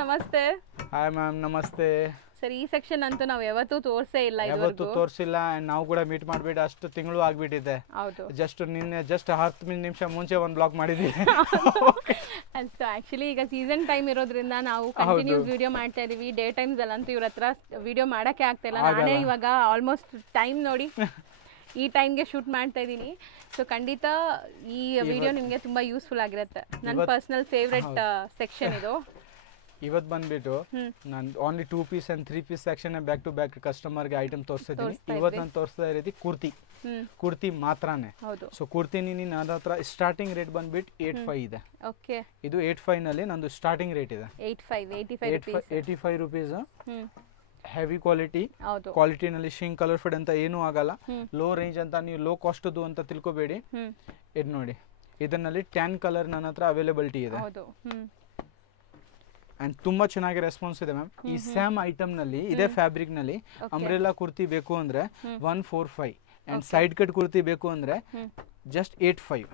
ನಮಸ್ತೆ. Hi ma'am, ನಮಸ್ತೆ. Sir, ಈ ಸೆಕ್ಷನ್ ಅಂತೂ ನಾವು ಯಾವತ್ತೂ ತೋರಿಸೇ ಇಲ್ಲ. ಯಾವತ್ತೂ ತೋರಿಸಿಲ್ಲ. ನಾವು ಕೂಡ ಮೀಟ್ ಮಾಡ್ಬಿಟ್ಟು ಅಷ್ಟು ತಿಂಗಳು ಆಗ್ಬಿಟ್ಟಿದೆ. ಹೌದು. ನಿನ್ನೆ 10 ನಿಮಿಷ ಮುಂಚೆ ಒಂದು ಬ್ಲಾಗ್ ಮಾಡಿದ್ವಿ. ಸೊ ಆಕ್ಚುಲಿ ಈಗ ಸೀಸನ್ ಟೈಮ್ ಇರೋದ್ರಿಂದ ನಾವು ಕಂಟಿನ್ಯೂಸ್ ವಿಡಿಯೋ ಮಾಡ್ತಾ ಇದೀವಿ. ಡೇ ಟೈಮ್ಸ್ ಅಲ್ಲಂತೂ ಇವ್ರ ಹತ್ರ ವಿಡಿಯೋ ಮಾಡಕ್ಕೆ ಆಗ್ತಾ ಇಲ್ಲ. ನಾನೇ ಇವಾಗ ಆಲ್ಮೋಸ್ಟ್ ಟೈಮ್ ನೋಡಿ ಈ ಟೈಮ್ಗೆ ಶೂಟ್ ಮಾಡ್ತಾ ಇದ್ದೀನಿ. ಸೊ ಖಂಡಿತ ಈ ವಿಡಿಯೋ ನಿಮಗೆ ತುಂಬಾ ಯೂಸ್ಫುಲ್ ಆಗಿರುತ್ತೆ. ನನ್ನ ಪರ್ಸನಲ್ ಫೇವ್ರೆಟ್ ಸೆಕ್ಷನ್ ಇದು. ಇವತ್ತು ಬಂದ್ಬಿಟ್ಟು ನಾನು only 2 piece and 3 piece section back to back ಕಸ್ಟಮರ್ಗೆ ಐಟಮ್ ತೋರಿಸ್ತಿದ್ದೀನಿ. ಇವತ್ತು ನಾನು ತೋರಿಸ್ತಾ ಇರೋದು ಕುರ್ತಿ ಮಾತ್ರನೇ. ಸೊ ಕುರ್ತಿನಿ ನನ್ನ ಹತ್ರ ಸ್ಟಾರ್ಟಿಂಗ್ ರೇಟ್ ಬಂದ್ಬಿಟ್ಟು 85 ಇದೆ. ಇದು 85 ನಲ್ಲಿ ನಂದು ಸ್ಟಾರ್ಟಿಂಗ್ ರೇಟ್ ಇದೆ. 85 rupees. Heavy ಕ್ವಾಲಿಟಿನಲ್ಲಿ Singh colour Fed ಅಂತ ಏನೂ ಆಗಲ್ಲ. ಲೋ ರೇಂಜ್ ಅಂತ ನೀವು ಲೋ ಕಾಸ್ಟ್ದು ಅಂತ ತಿಳ್ಕೊಬೇಡಿ. ಇದು ನೋಡಿ, ಇದರಲ್ಲಿ 10 ಕಲರ್ ನನ್ನ ಹತ್ರ ಅವೈಲೇಬಿಲಿಟಿ ಇದೆ. ಅಂಡ್ ತುಂಬಾ ಚೆನ್ನಾಗಿ ರೆಸ್ಪಾನ್ಸ್ ಇದೆ ಮ್ಯಾಮ್. ಈ ಸೇಮ್ ಐಟಮ್ ನಲ್ಲಿ ಇದೇ ಫ್ಯಾಬ್ರಿಕ್ ನಲ್ಲಿ ಅಂಬ್ರೆಲಾ ಕುರ್ತಿ ಬೇಕು ಅಂದ್ರೆ 145 ಅಂಡ್ ಸೈಡ್ ಕಟ್ ಕುರ್ತಿ ಬೇಕು ಅಂದ್ರೆ ಜಸ್ಟ್ 85.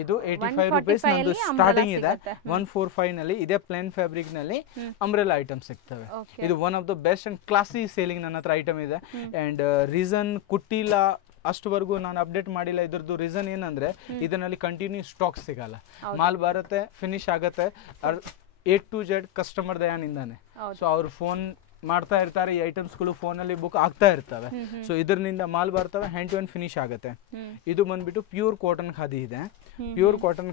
ಇದು 85 ರುಪೀಸ್ ನಂದು ಸ್ಟಾರ್ಟಿಂಗ್ ಇದೆ. 145 ನಲ್ಲಿ ಇದೇ ಪ್ಲೇನ್ ಫ್ಯಾಬ್ರಿಕ್ ನಲ್ಲಿ ಅಂಬ್ರೆಲಾ ಐಟಮ್ ಸಿಗ್ತವೆ. ಇದು one of the best and classy selling ನನ್ನ ಹತ್ರ ಐಟಮ್ ಇದೆ. ಅಂಡ್ ರೀಸನ್ ಕುಟ್ಟಿಲ್ಲ ಅಷ್ಟುವರೆಗೂ ನಾನು ಅಪ್ಡೇಟ್ ಮಾಡಿಲ್ಲ. ಇದ್ರದ್ದು ರೀಸನ್ ಏನಂದ್ರೆ ಇದರಲ್ಲಿ ಕಂಟಿನ್ಯೂ ಸ್ಟಾಕ್ ಸಿಗಲ್ಲ. ಮಾಲ್ ಬರುತ್ತೆ, ಫಿನಿಶ್ ಆಗುತ್ತೆ. A to Z ಕಸ್ಟಮರ್ ದಯಾನಿಂದಾನೆ. ಸೊ ಅವ್ರು ಫೋನ್ ಮಾಡ್ತಾ ಇರ್ತಾರೆ, ಈ ಐಟಮ್ಸ್ಗಳು ಫೋನಲ್ಲಿ ಬುಕ್ ಆಗ್ತಾ ಇರ್ತವೆ. ಸೊ ಇದರಿಂದ ಮಾಲ್ ಬರ್ತವೆ, ಹ್ಯಾಂಡ್ ಟು ಹ್ಯಾಂಡ್ ಫಿನಿಶ್ ಆಗುತ್ತೆ. ಇದು ಬಂದ್ಬಿಟ್ಟು ಪ್ಯೂರ್ ಕಾಟನ್ ಖಾದಿ ಇದೆ. ಪ್ಯೂರ್ ಕಾಟನ್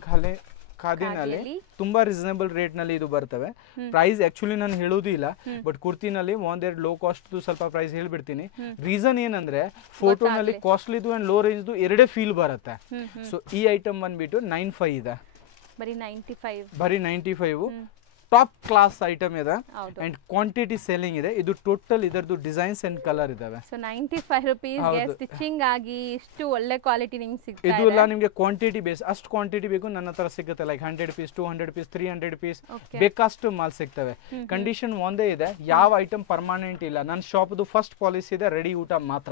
ಖಾದಿನಲ್ಲಿ ತುಂಬಾ ರೀಸನೇಬಲ್ ರೇಟ್ ನಲ್ಲಿ ಇದು ಬರ್ತವೆ. ಪ್ರೈಸ್ ಆಕ್ಚುಲಿ ನಾನು ಹೇಳೋದು ಇಲ್ಲ, ಬಟ್ ಕುರ್ತಿನಲ್ಲಿ ಒಂದೆರಡು ಲೋ ಕಾಸ್ಟ್ ಸ್ವಲ್ಪ ಪ್ರೈಸ್ ಹೇಳ್ಬಿಡ್ತೀನಿ. ರೀಸನ್ ಏನಂದ್ರೆ ಫೋಟೋನಲ್ಲಿ ಕಾಸ್ಟ್ಲಿದು ಅಂಡ್ ಲೋ ರೇಂಜ್ದು ಎರಡೇ ಫೀಲ್ ಬರುತ್ತೆ. ಸೊ ಈ ಐಟಮ್ ಬಂದ್ಬಿಟ್ಟು 95 ಇದೆ. ಬರೀ 95 ಟಾಪ್ ಕ್ಲಾಸ್ ಐಟಮ್ ಇದೆ ಅಂಡ್ ಕ್ವಾಂಟಿಟಿ ಸೇಲಿಂಗ್ ಇದೆ. ಇದು ಟೋಟಲ್ ಇದರದ್ದು ಡಿಸೈನ್ಸ್ ಅಂಡ್ ಕಲರ್ ಇದಾವೆ. ಸೊ 95 ರೂಪೀಸ್ಗೆ ಸ್ಟಿಚಿಂಗ್ ಆಗಿ ಇಷ್ಟು ಒಳ್ಳೆ ಕ್ವಾಲಿಟಿ ನಿಮಗೆ ಸಿಗ್ತಾ ಇದೆ. ಇದು ಎಲ್ಲ ನಿಮಗೆ ಕ್ವಾಂಟಿಟಿ ಬೇಸ್. ಅಷ್ಟು ಕ್ವಾಂಟಿಟಿ ಬೇಕು ನನ್ನ ಹತ್ರ ಸಿಗುತ್ತೆ. ಲೈಕ್ 100 ಪೀಸ್, 200 ಪೀಸ್, 300 ಪೀಸ್ ಬೇಕಷ್ಟು ಮಾಲ್ ಸಿಗ್ತವೆ. ಕಂಡೀಷನ್ ಒಂದೇ ಇದೆ, ಯಾವ ಐಟಮ್ ಪರ್ಮನೆಂಟ್ ಇಲ್ಲ. ನನ್ನ ಶಾಪ್ದು ಫಸ್ಟ್ ಪಾಲಿಸಿ ಇದೆ, ರೆಡಿ ಊಟ ಮಾತ್ರ.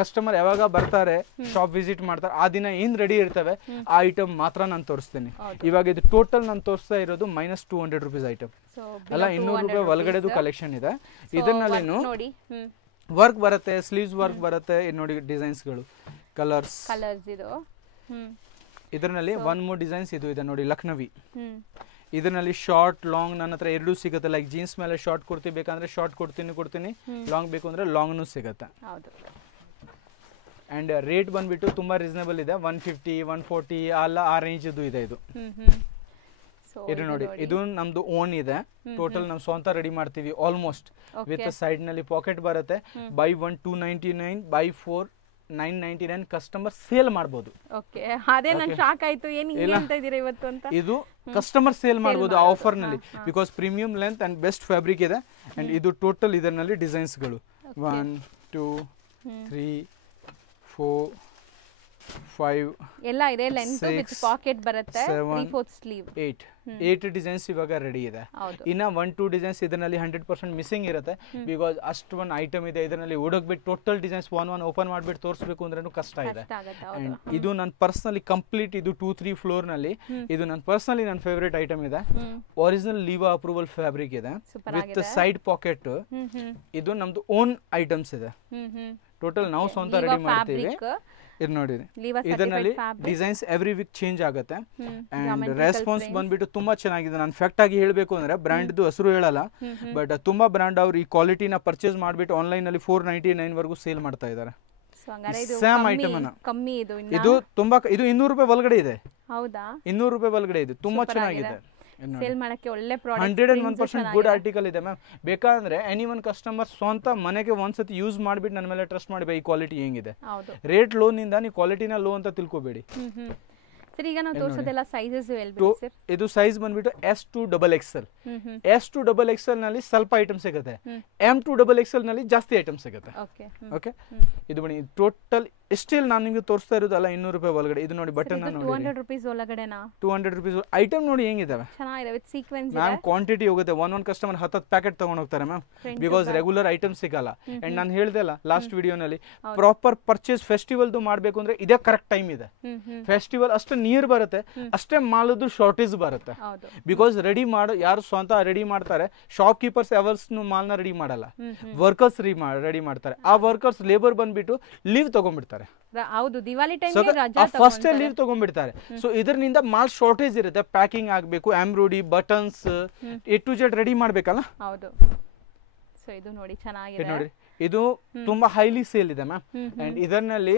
ಕಸ್ಟಮರ್ ಯಾವಾಗ ಬರ್ತಾರೆ, ಶಾಪ್ ವಿಸಿಟ್ ಮಾಡ್ತಾರೆ, ಆ ದಿನ ಏನ್ ರೆಡಿ ಇರ್ತವೆ ಆ ಐಟಮ್ ಮಾತ್ರ ನಾನು ತೋರಿಸ್ತೀನಿ. ಇವಾಗ ಇದು ಟೋಟಲ್ ನಾನು ತೋರಿಸ್ತಾ ಇರೋದು -200 ರೂಪೀಸ್ ಐಟಮ್ ಅಲ್ಲ, 200 ರೂಪಾಯಿ ಒಳಗಡೆದು ಕಲೆಕ್ಷನ್ ಇದೆ. ಇದರಲ್ಲಿ ವರ್ಕ್ ಬರುತ್ತೆ, ಸ್ಲೀವ್ಸ್ ವರ್ಕ್ ಬರುತ್ತೆ. ನೋಡಿ ಡಿಸೈನ್ಸ್ಗಳು, ಕಲರ್ಸ್ ಇದು. ಇದರಲ್ಲಿ 1 more ಡಿಸೈನ್ಸ್ ಇದು ಇದೆ ನೋಡಿ, ಲಕ್ನವಿ. ಇದರಲ್ಲಿ ಶಾರ್ಟ್ ಲಾಂಗ್ ನನ್ನ ಹತ್ರ ಎರಡೂ ಸಿಗುತ್ತೆ. ಲೈಕ್ ಜೀನ್ಸ್ ಮೇಲೆ ಶಾರ್ಟ್ ಕುರ್ತಿ ಬೇಕಂದ್ರೆ ಶಾರ್ಟ್ ಕೊಡ್ತೀನಿ, ಲಾಂಗ್ ಬೇಕು ಅಂದ್ರೆ ಲಾಂಗ್ನು ಸಿಗುತ್ತೆ. ಅಂಡ್ ರೇಟ್ ಬಂದ್ಬಿಟ್ಟು ತುಂಬಾ ರೀಸನೇಬಲ್ ಇದೆ. 150, 140 ಅಲ್ಲ, ಆ ರೇಂಜ್ ಇದೆ. ಇದು ನೋಡಿ, ಇದು ನಮ್ದು ಓನ್ ಇದೆ. ಟೋಟಲ್ ನಾವು ಸ್ವಂತ ರೆಡಿ ಮಾಡ್ತೀವಿ ಆಲ್ಮೋಸ್ಟ್. ವಿತ್ ಸೈಡ್ ನಲ್ಲಿ ಪಾಕೆಟ್ ಬರುತ್ತೆ. ಬೈ 1 299, ಬೈ 4 999 ಕಸ್ಟಮರ್ ಸೇಲ್ ಮಾಡಬಹುದು. ಇದು ಕಸ್ಟಮರ್ ಸೇಲ್ ಮಾಡಬಹುದು ಆಫರ್ ನಲ್ಲಿ, because premium length and best fabric ಇದೆ. ಅಂಡ್ ಇದು ಟೋಟಲ್ ಇದರಲ್ಲಿ ಡಿಸೈನ್ಸ್ ಗಳು 1 2 3 4 5 ಎಲ್ಲ ಇದೆ. ಲೆಂತ್ ವಿತ್ ಪಾಕೆಟ್ ಬರುತ್ತೆ, 3/4 ಸ್ಲೀವ್. 8 ಡಿಸೈನ್ಸ್ ಇವಾಗ ರೆಡಿ ಇದೆ. ಇನ್ನ 1-2 ಡಿಸೈನ್ಸ್ ಇದರಲ್ಲಿ 100% ಮಿಸ್ಸಿಂಗ್ ಇರುತ್ತೆ. ಬಿಕಾಸ್ ಅಷ್ಟು ಒಂದು ಐಟಮ್ ಇದೆ. ಇದರಲ್ಲಿ ಹುಡುಕ್ಬಿಟ್ಟು ಟೋಟಲ್ ಡಿಸೈನ್ಸ್ ಒನ್ ಓಪನ್ ಮಾಡ್ಬಿಟ್ಟು ತೋರಿಸಬೇಕು ಅಂದ್ರೂ ಕಷ್ಟ ಇದೆ. ಇದು ನನ್ನ ಪರ್ಸನಲಿ ಕಂಪ್ಲೀಟ್ ಇದು 2-3 ಫ್ಲೋರ್ ನಲ್ಲಿ ಇದು ನನ್ನ ಪರ್ಸನಲಿ ನನ್ನ ಫೇವರೇಟ್ ಐಟಮ್ ಇದೆ. ಒರಿಜಿನಲ್ ಲೀವಾ ಅಪ್ರೂವಲ್ ಫ್ಯಾಬ್ರಿಕ್ ಇದೆ ವಿತ್ ಸೈಡ್ ಪಾಕೆಟ್. ಇದು ನಮ್ದು ಓನ್ ಐಟಮ್ಸ್ ಇದೆ. ಟೋಟಲ್ ನಾವು ಸ್ವಂತ ರೆಡಿ ಮಾಡ್ತೀವಿ. ಇದು ನೋಡಿ, ಇದರಲ್ಲಿ ಡಿಸೈನ್ಸ್ ಎವ್ರಿ ವೀಕ್ ಚೇಂಜ್ ಆಗುತ್ತೆ. ಅಂಡ್ ರೆಸ್ಪಾನ್ಸ್ ಬಂದ್ಬಿಟ್ಟು ತುಂಬಾ ಚೆನ್ನಾಗಿದೆ. ನಾನು ಫ್ಯಾಕ್ಟ್ ಆಗಿ ಹೇಳಬೇಕು ಅಂದ್ರೆ ಬ್ರ್ಯಾಂಡ್ದು ಹೆಸರು ಹೇಳಲ್ಲ, ಬಟ್ ತುಂಬಾ ಬ್ರ್ಯಾಂಡ್ ಅವ್ರು ಈ ಕ್ವಾಲಿಟಿನ ಪರ್ಚೇಸ್ ಮಾಡ್ಬಿಟ್ಟು ಆನ್ಲೈನ್ ಅಲ್ಲಿ 499 ವರೆಗೂ ಸೇಲ್ ಮಾಡ್ತಾ ಇದ್ದಾರೆ. ಸೇಮ್ ಐಟಮ್ ಇದು ತುಂಬಾ, ಇದು 200 ರೂಪಾಯಿ ಒಳಗಡೆ ಇದೆ. 200 ರೂಪಾಯಿ ಒಳಗಡೆ ಇದೆ. ತುಂಬಾ ಚೆನ್ನಾಗಿದೆ. ಸೇಲ್ ಮಾಡಕ್ಕೆ ಒಳ್ಳೆ ಪ್ರಾಡಕ್ಟ್, 101% ಗುಡ್ ಆರ್ಟಿಕಲ್ ಇದೆ ಮ್ಯಾಮ್. ಬೇಕಾದ್ರೆ ಎನಿ ಒನ್ ಕಸ್ಟಮರ್ ಸ್ವಂತ ಮನೆಗೆ ಒಂದ್ಸತಿ ಯೂಸ್ ಮಾಡ್ಬಿಟ್ಟು ನನ್ನ ಮೇಲೆ ಟ್ರಸ್ಟ್ ಮಾಡಿ, ಈ ಕ್ವಾಲಿಟಿ ಹೆಂಗಿದೆ. ರೇಟ್ ಲೋ ನಿಂದ ನೀವು ಕ್ವಾಲಿಟಿನ ಲೋ ಅಂತ ತಿಳ್ಕೊಬೇಡಿ. ಸರ್, ಈಗ ನಾವು ತೋರಿಸೋದೆಲ್ಲ ಸೈಜಸ್ ಹೇಳ್ಬಿಡಿ ಸರ್. ಇದು ಸೈಜ್ ಬಂದ್ಬಿಟ್ಟು S to XXL. S to XXL ನಲ್ಲಿ ಸ್ವಲ್ಪ ಐಟಮ್ ಸಿಗುತ್ತೆ. M to XXL ನಲ್ಲಿ ಜಾಸ್ತಿ ಐಟಮ್ ಸಿಗುತ್ತೆ. ಓಕೆ, ಇದು ಬನ್ನಿ, ಟೋಟಲ್ ಸ್ಟಿಲ್ ನಾನು ನಿಮಗೆ ತೋರಿಸ್ತಾ ಇರೋದಲ್ಲ 200 ರೂಪಾಯಿ ಒಳಗಡೆ. ಇದು ನೋಡಿ ಬಟನ್ ನೋಡಿ 200 ರೂಪೀಸ್ ಒಳಗಡೆನಾ? 200 ರೂಪೀಸ್ ಐಟಮ್ ನೋಡಿ ಹೆಂಗಿದಾವೆ, ಚೆನ್ನಾಗಿದೆ ವಿತ್ ಸೀಕ್ವೆನ್ಸ್ ಮ್ಯಾಮ್. ಕ್ವಾಂಟಿಟಿ ಹೋಗುತ್ತೆ, ಒಂದೊಂದು ಕಸ್ಟಮರ್ 10 ಪ್ಯಾಕೆಟ್ ತಗೊಂಡು ಹೋಗ್ತಾರೆ ಮ್ಯಾಮ್, ಬಿಕಾಸ್ ರೆಗ್ಯುಲರ್ ಐಟಮ್ ಸಿಗಲ್ಲ. ಅಂಡ್ ನಾನು ಹೇಳ್ದಲ್ಲ ಲಾಸ್ಟ್ ವಿಡಿಯೋನಲ್ಲಿ, ಪ್ರಾಪರ್ ಪರ್ಚೇಸ್ ಫೆಸ್ಟಿವಲ್ದು ಮಾಡಬೇಕು ಅಂದ್ರೆ ಇದೇ ಕರೆಕ್ಟ್ ಟೈಮ್ ಇದೆ. ಫೆಸ್ಟಿವಲ್ ಅಷ್ಟು ನಿಯರ್ ಬರುತ್ತೆ, ಅಷ್ಟೇ ಮಾಲದ್ದು ಶಾರ್ಟೇಜ್ ಬರುತ್ತೆ. ಬಿಕಾಸ್ ರೆಡಿ ಮಾಡೋ ಯಾರು ಸ್ವಂತ ರೆಡಿ ಮಾಡ್ತಾರೆ, ಶಾಪ್ ಕೀಪರ್ಸ್ ಅವರ್ಸ್ ಮಾಲ್ನ ರೆಡಿ ಮಾಡಲ್ಲ, ವರ್ಕರ್ಸ್ ರೆಡಿ ಮಾಡ್ತಾರೆ. ಆ ವರ್ಕರ್ಸ್ ಲೇಬರ್ ಬಂದ್ಬಿಟ್ಟು ಲೀವ್ ತಗೊಂಡ್ಬಿಡ್ತಾರೆ. ಹೌದು, ದಿವಾಲಿ ಟೈಮ್ ರಜಾ ಫಸ್ಟ್ ಲೀವ್ ತಗೊಂಡ್ಬಿಡ್ತಾರೆ. ಸೊ ಇದರಿಂದ ಮಾಲ್ ಶಾರ್ಟೇಜ್ ಇರುತ್ತೆ, ಪ್ಯಾಕಿಂಗ್ ಆಗಬೇಕು, embroidery, buttons, A to Z ready ಮಾಡ್ಬೇಕಲ್ಲ. ಹೌದು. ಸೊ ಇದು ನೋಡಿ ಚೆನ್ನಾಗಿದೆ ನೋಡಿ, ಇದು ತುಂಬಾ ಹೈಲಿ ಸೇಲ್ ಇದೆ ಮ್ಯಾಮ್. ಅಂಡ್ ಇದರಲ್ಲಿ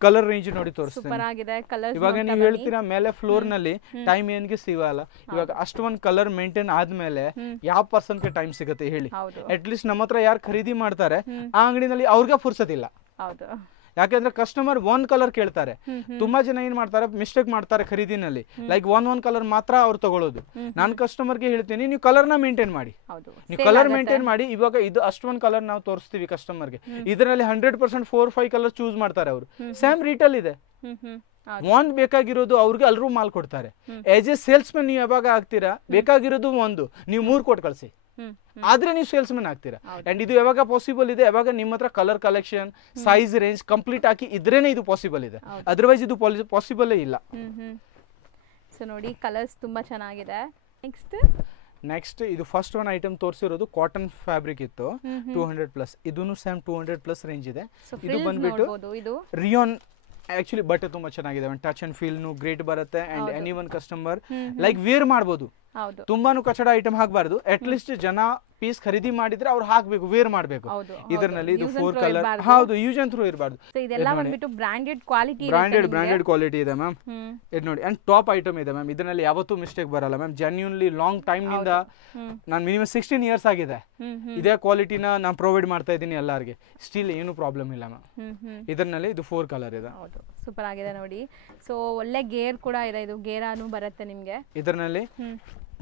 ಕಲರ್ ರೇಂಜ್ ನೋಡಿ ತೋರಿಸ್ತೀನಿ. ಸೂಪರ್ ಆಗಿದೆ ಕಲರ್. ಇವಾಗ ನೀವು ಹೇಳ್ತೀರಾ ಮೇಲೆ ಫ್ಲೋರ್ ನಲ್ಲಿ ಟೈಮ್ ಏನ್ಗೆ ಸಿಗಲ್ಲ. ಇವಾಗ ಅಷ್ಟೊಂದು ಕಲರ್ ಮೇಂಟೈನ್ ಆದ್ಮೇಲೆ ಯಾವ ಪರ್ಸನ್ಗೆ ಟೈಮ್ ಸಿಗುತ್ತೆ ಹೇಳಿ? ಅಟ್ ಲೀಸ್ಟ್ ನಮ್ಮ ಹತ್ರ ಯಾರು ಖರೀದಿ ಮಾಡ್ತಾರೆ ಆ ಅಂಗಡಿನಲ್ಲಿ ಅವ್ರಿಗೆ ಫುರ್ಸತಿಲ್ಲ. ಹೌದು, ಯಾಕೆಂದ್ರೆ ಕಸ್ಟಮರ್ ಒಂದ್ ಕಲರ್ ಕೇಳ್ತಾರೆ. ತುಂಬಾ ಜನ ಏನ್ ಮಾಡ್ತಾರೆ, ಮಿಸ್ಟೇಕ್ ಮಾಡ್ತಾರೆ ಖರೀದಿನಲ್ಲಿ. ಲೈಕ್ ಒಂದ್ ಕಲರ್ ಮಾತ್ರ ಅವ್ರು ತಗೊಳ್ಳೋದು. ನಾನು ಕಸ್ಟಮರ್ಗೆ ಹೇಳ್ತೀನಿ, ನೀವು ಕಲರ್ ನ ಮೇಂಟೈನ್ ಮಾಡಿ, ನೀವು ಕಲರ್ ಮೇಂಟೈನ್ ಮಾಡಿ. ಇವಾಗ ಇದು ಅಷ್ಟೊಂದು ಕಲರ್ ನಾವು ತೋರಿಸ್ತೀವಿ ಕಸ್ಟಮರ್ಗೆ, ಇದರಲ್ಲಿ 100% 4-5 ಕಲರ್ ಚೂಸ್ ಮಾಡ್ತಾರೆ ಅವರು. ಸೇಮ್ ರಿಟೇಲ್ ಇದೆ, ಒಂದ್ ಬೇಕಾಗಿರೋದು ಅವ್ರಿಗೆ ಎಲ್ಲರೂ ಮಾಲ್ ಕೊಡ್ತಾರೆ. ಆಸ್ ಎ ಸೇಲ್ಸ್ ಮ್ಯಾನ್ ನೀವು ಯಾವಾಗ ಆಗ್ತೀರಾ, ಬೇಕಾಗಿರೋದು ಒಂದು, ನೀವು 3 ಕೊಟ್ಟು ಕಳಿಸಿ, ಆದ್ರೆ ನೀವು ಸೇಲ್ಸ್ ಮ್ಯಾನ್ ಆಗ್ತೀರಾ. ಅಂಡ್ ಇದು ಯಾವಾಗ ಪಾಸಿಬಲ್ ಇದೆ, ಯಾವಾಗ ನಿಮ್ಮ ಹತ್ರ colour collection, size range complete ಆಗಿ ಇದ್ರೇನೆ ಇದು ಪಾಸಿಬಲ್ ಇದೆ, ಅದರ್ವೈಸ್ ಇದು ಪಾಸಿಬಲ್ ಇಲ್ಲ. ಸೊ ನೋಡಿ ಕಲರ್ಸ್ ತುಂಬಾ ಚೆನ್ನಾಗಿದೆ. ನೆಕ್ಸ್ಟ್ ಇದು ಫಸ್ಟ್ ಒನ್ ಐಟಮ್ ತೋರಿಸಿರೋದು ಕಾಟನ್ ಫ್ಯಾಬ್ರಿಕ್ ಇತ್ತು, 200+. ಇದನ್ನು ಸೇಮ್ 200+ ರೇಂಜ್ ಇದೆ. ಇದು ಬಂದ್ಬಿಟ್ಟು ರಿಯಾನ್. ಆಕ್ಚುಲಿ ಬಟ್ಟೆ ತುಂಬಾ ಚೆನ್ನಾಗಿದೆ, ಟಚ್ ಅಂಡ್ ಫೀಲ್ ಗ್ರೇಟ್ ಬರುತ್ತೆ. And any one customer like where ಮಾಡಬಹುದು, ತುಂಬಾನು ಕಚಡ ಐಟಮ್ ಹಾಕಬಾರ್ದು. ಅಟ್ ಲೀಸ್ಟ್ ಜನ ಪೀಸ್ ಖರೀದಿ ಮಾಡಿದ್ರೆ ಅವ್ರು ಹಾಕ್ಬೇಕು, ವೇರ್ ಮಾಡಬೇಕು. ಇದರಲ್ಲಿ ಇದು 4 ಕಲರ್, ಹೌದು, ಯೂಸ್ ಅಂಡ್ ಥ್ರೋ ಇರಬಾರ್ದು. ಇದೆಲ್ಲ ಬಂದ್ಬಿಟ್ಟು ಬ್ರಾಂಡೆಡ್ ಕ್ವಾಲಿಟಿ ಇದೆ ಮ್ಯಾಮ್. ಇದು ನೋಡಿ, ಅಂಡ್ ಟಾಪ್ ಐಟಮ್ ಇದೆ ಮ್ಯಾಮ್. ಇದರಲ್ಲಿ ಯಾವತ್ತೂ ಮಿಸ್ಟೇಕ್ ಬರಲ್ಲ ಮ್ಯಾಮ್. ಜೆನ್ಯೂನ್ಲಿ ಲಾಂಗ್ ಟೈಮ್ ನಿಂದ ನಾನು ಮಿನಿಮಮ್ 16 ಇಯರ್ಸ್ ಆಗಿದೆ ಇದೇ ಕ್ವಾಲಿಟಿನ ನಾನು ಪ್ರೊವೈಡ್ ಮಾಡ್ತಾ ಇದ್ದೀನಿ ಎಲ್ಲರಿಗೆ. ಸ್ಟಿಲ್ ಏನು ಪ್ರಾಬ್ಲಮ್ ಇಲ್ಲ ಮ್ಯಾಮ್. ಇದರಲ್ಲಿ ಇದು 4 ಕಲರ್ ಇದೆ. ಸೂಪರ್ ಆಗಿದೆ ನೋಡಿ. ಸೊ ಒಳ್ಳೆ ಗೇರ್ ಕೂಡ ಇದೆ, ಇದು ಗೇರಾನು ಬರುತ್ತೆ ನಿಮ್ಗೆ. ಇದರಲ್ಲಿ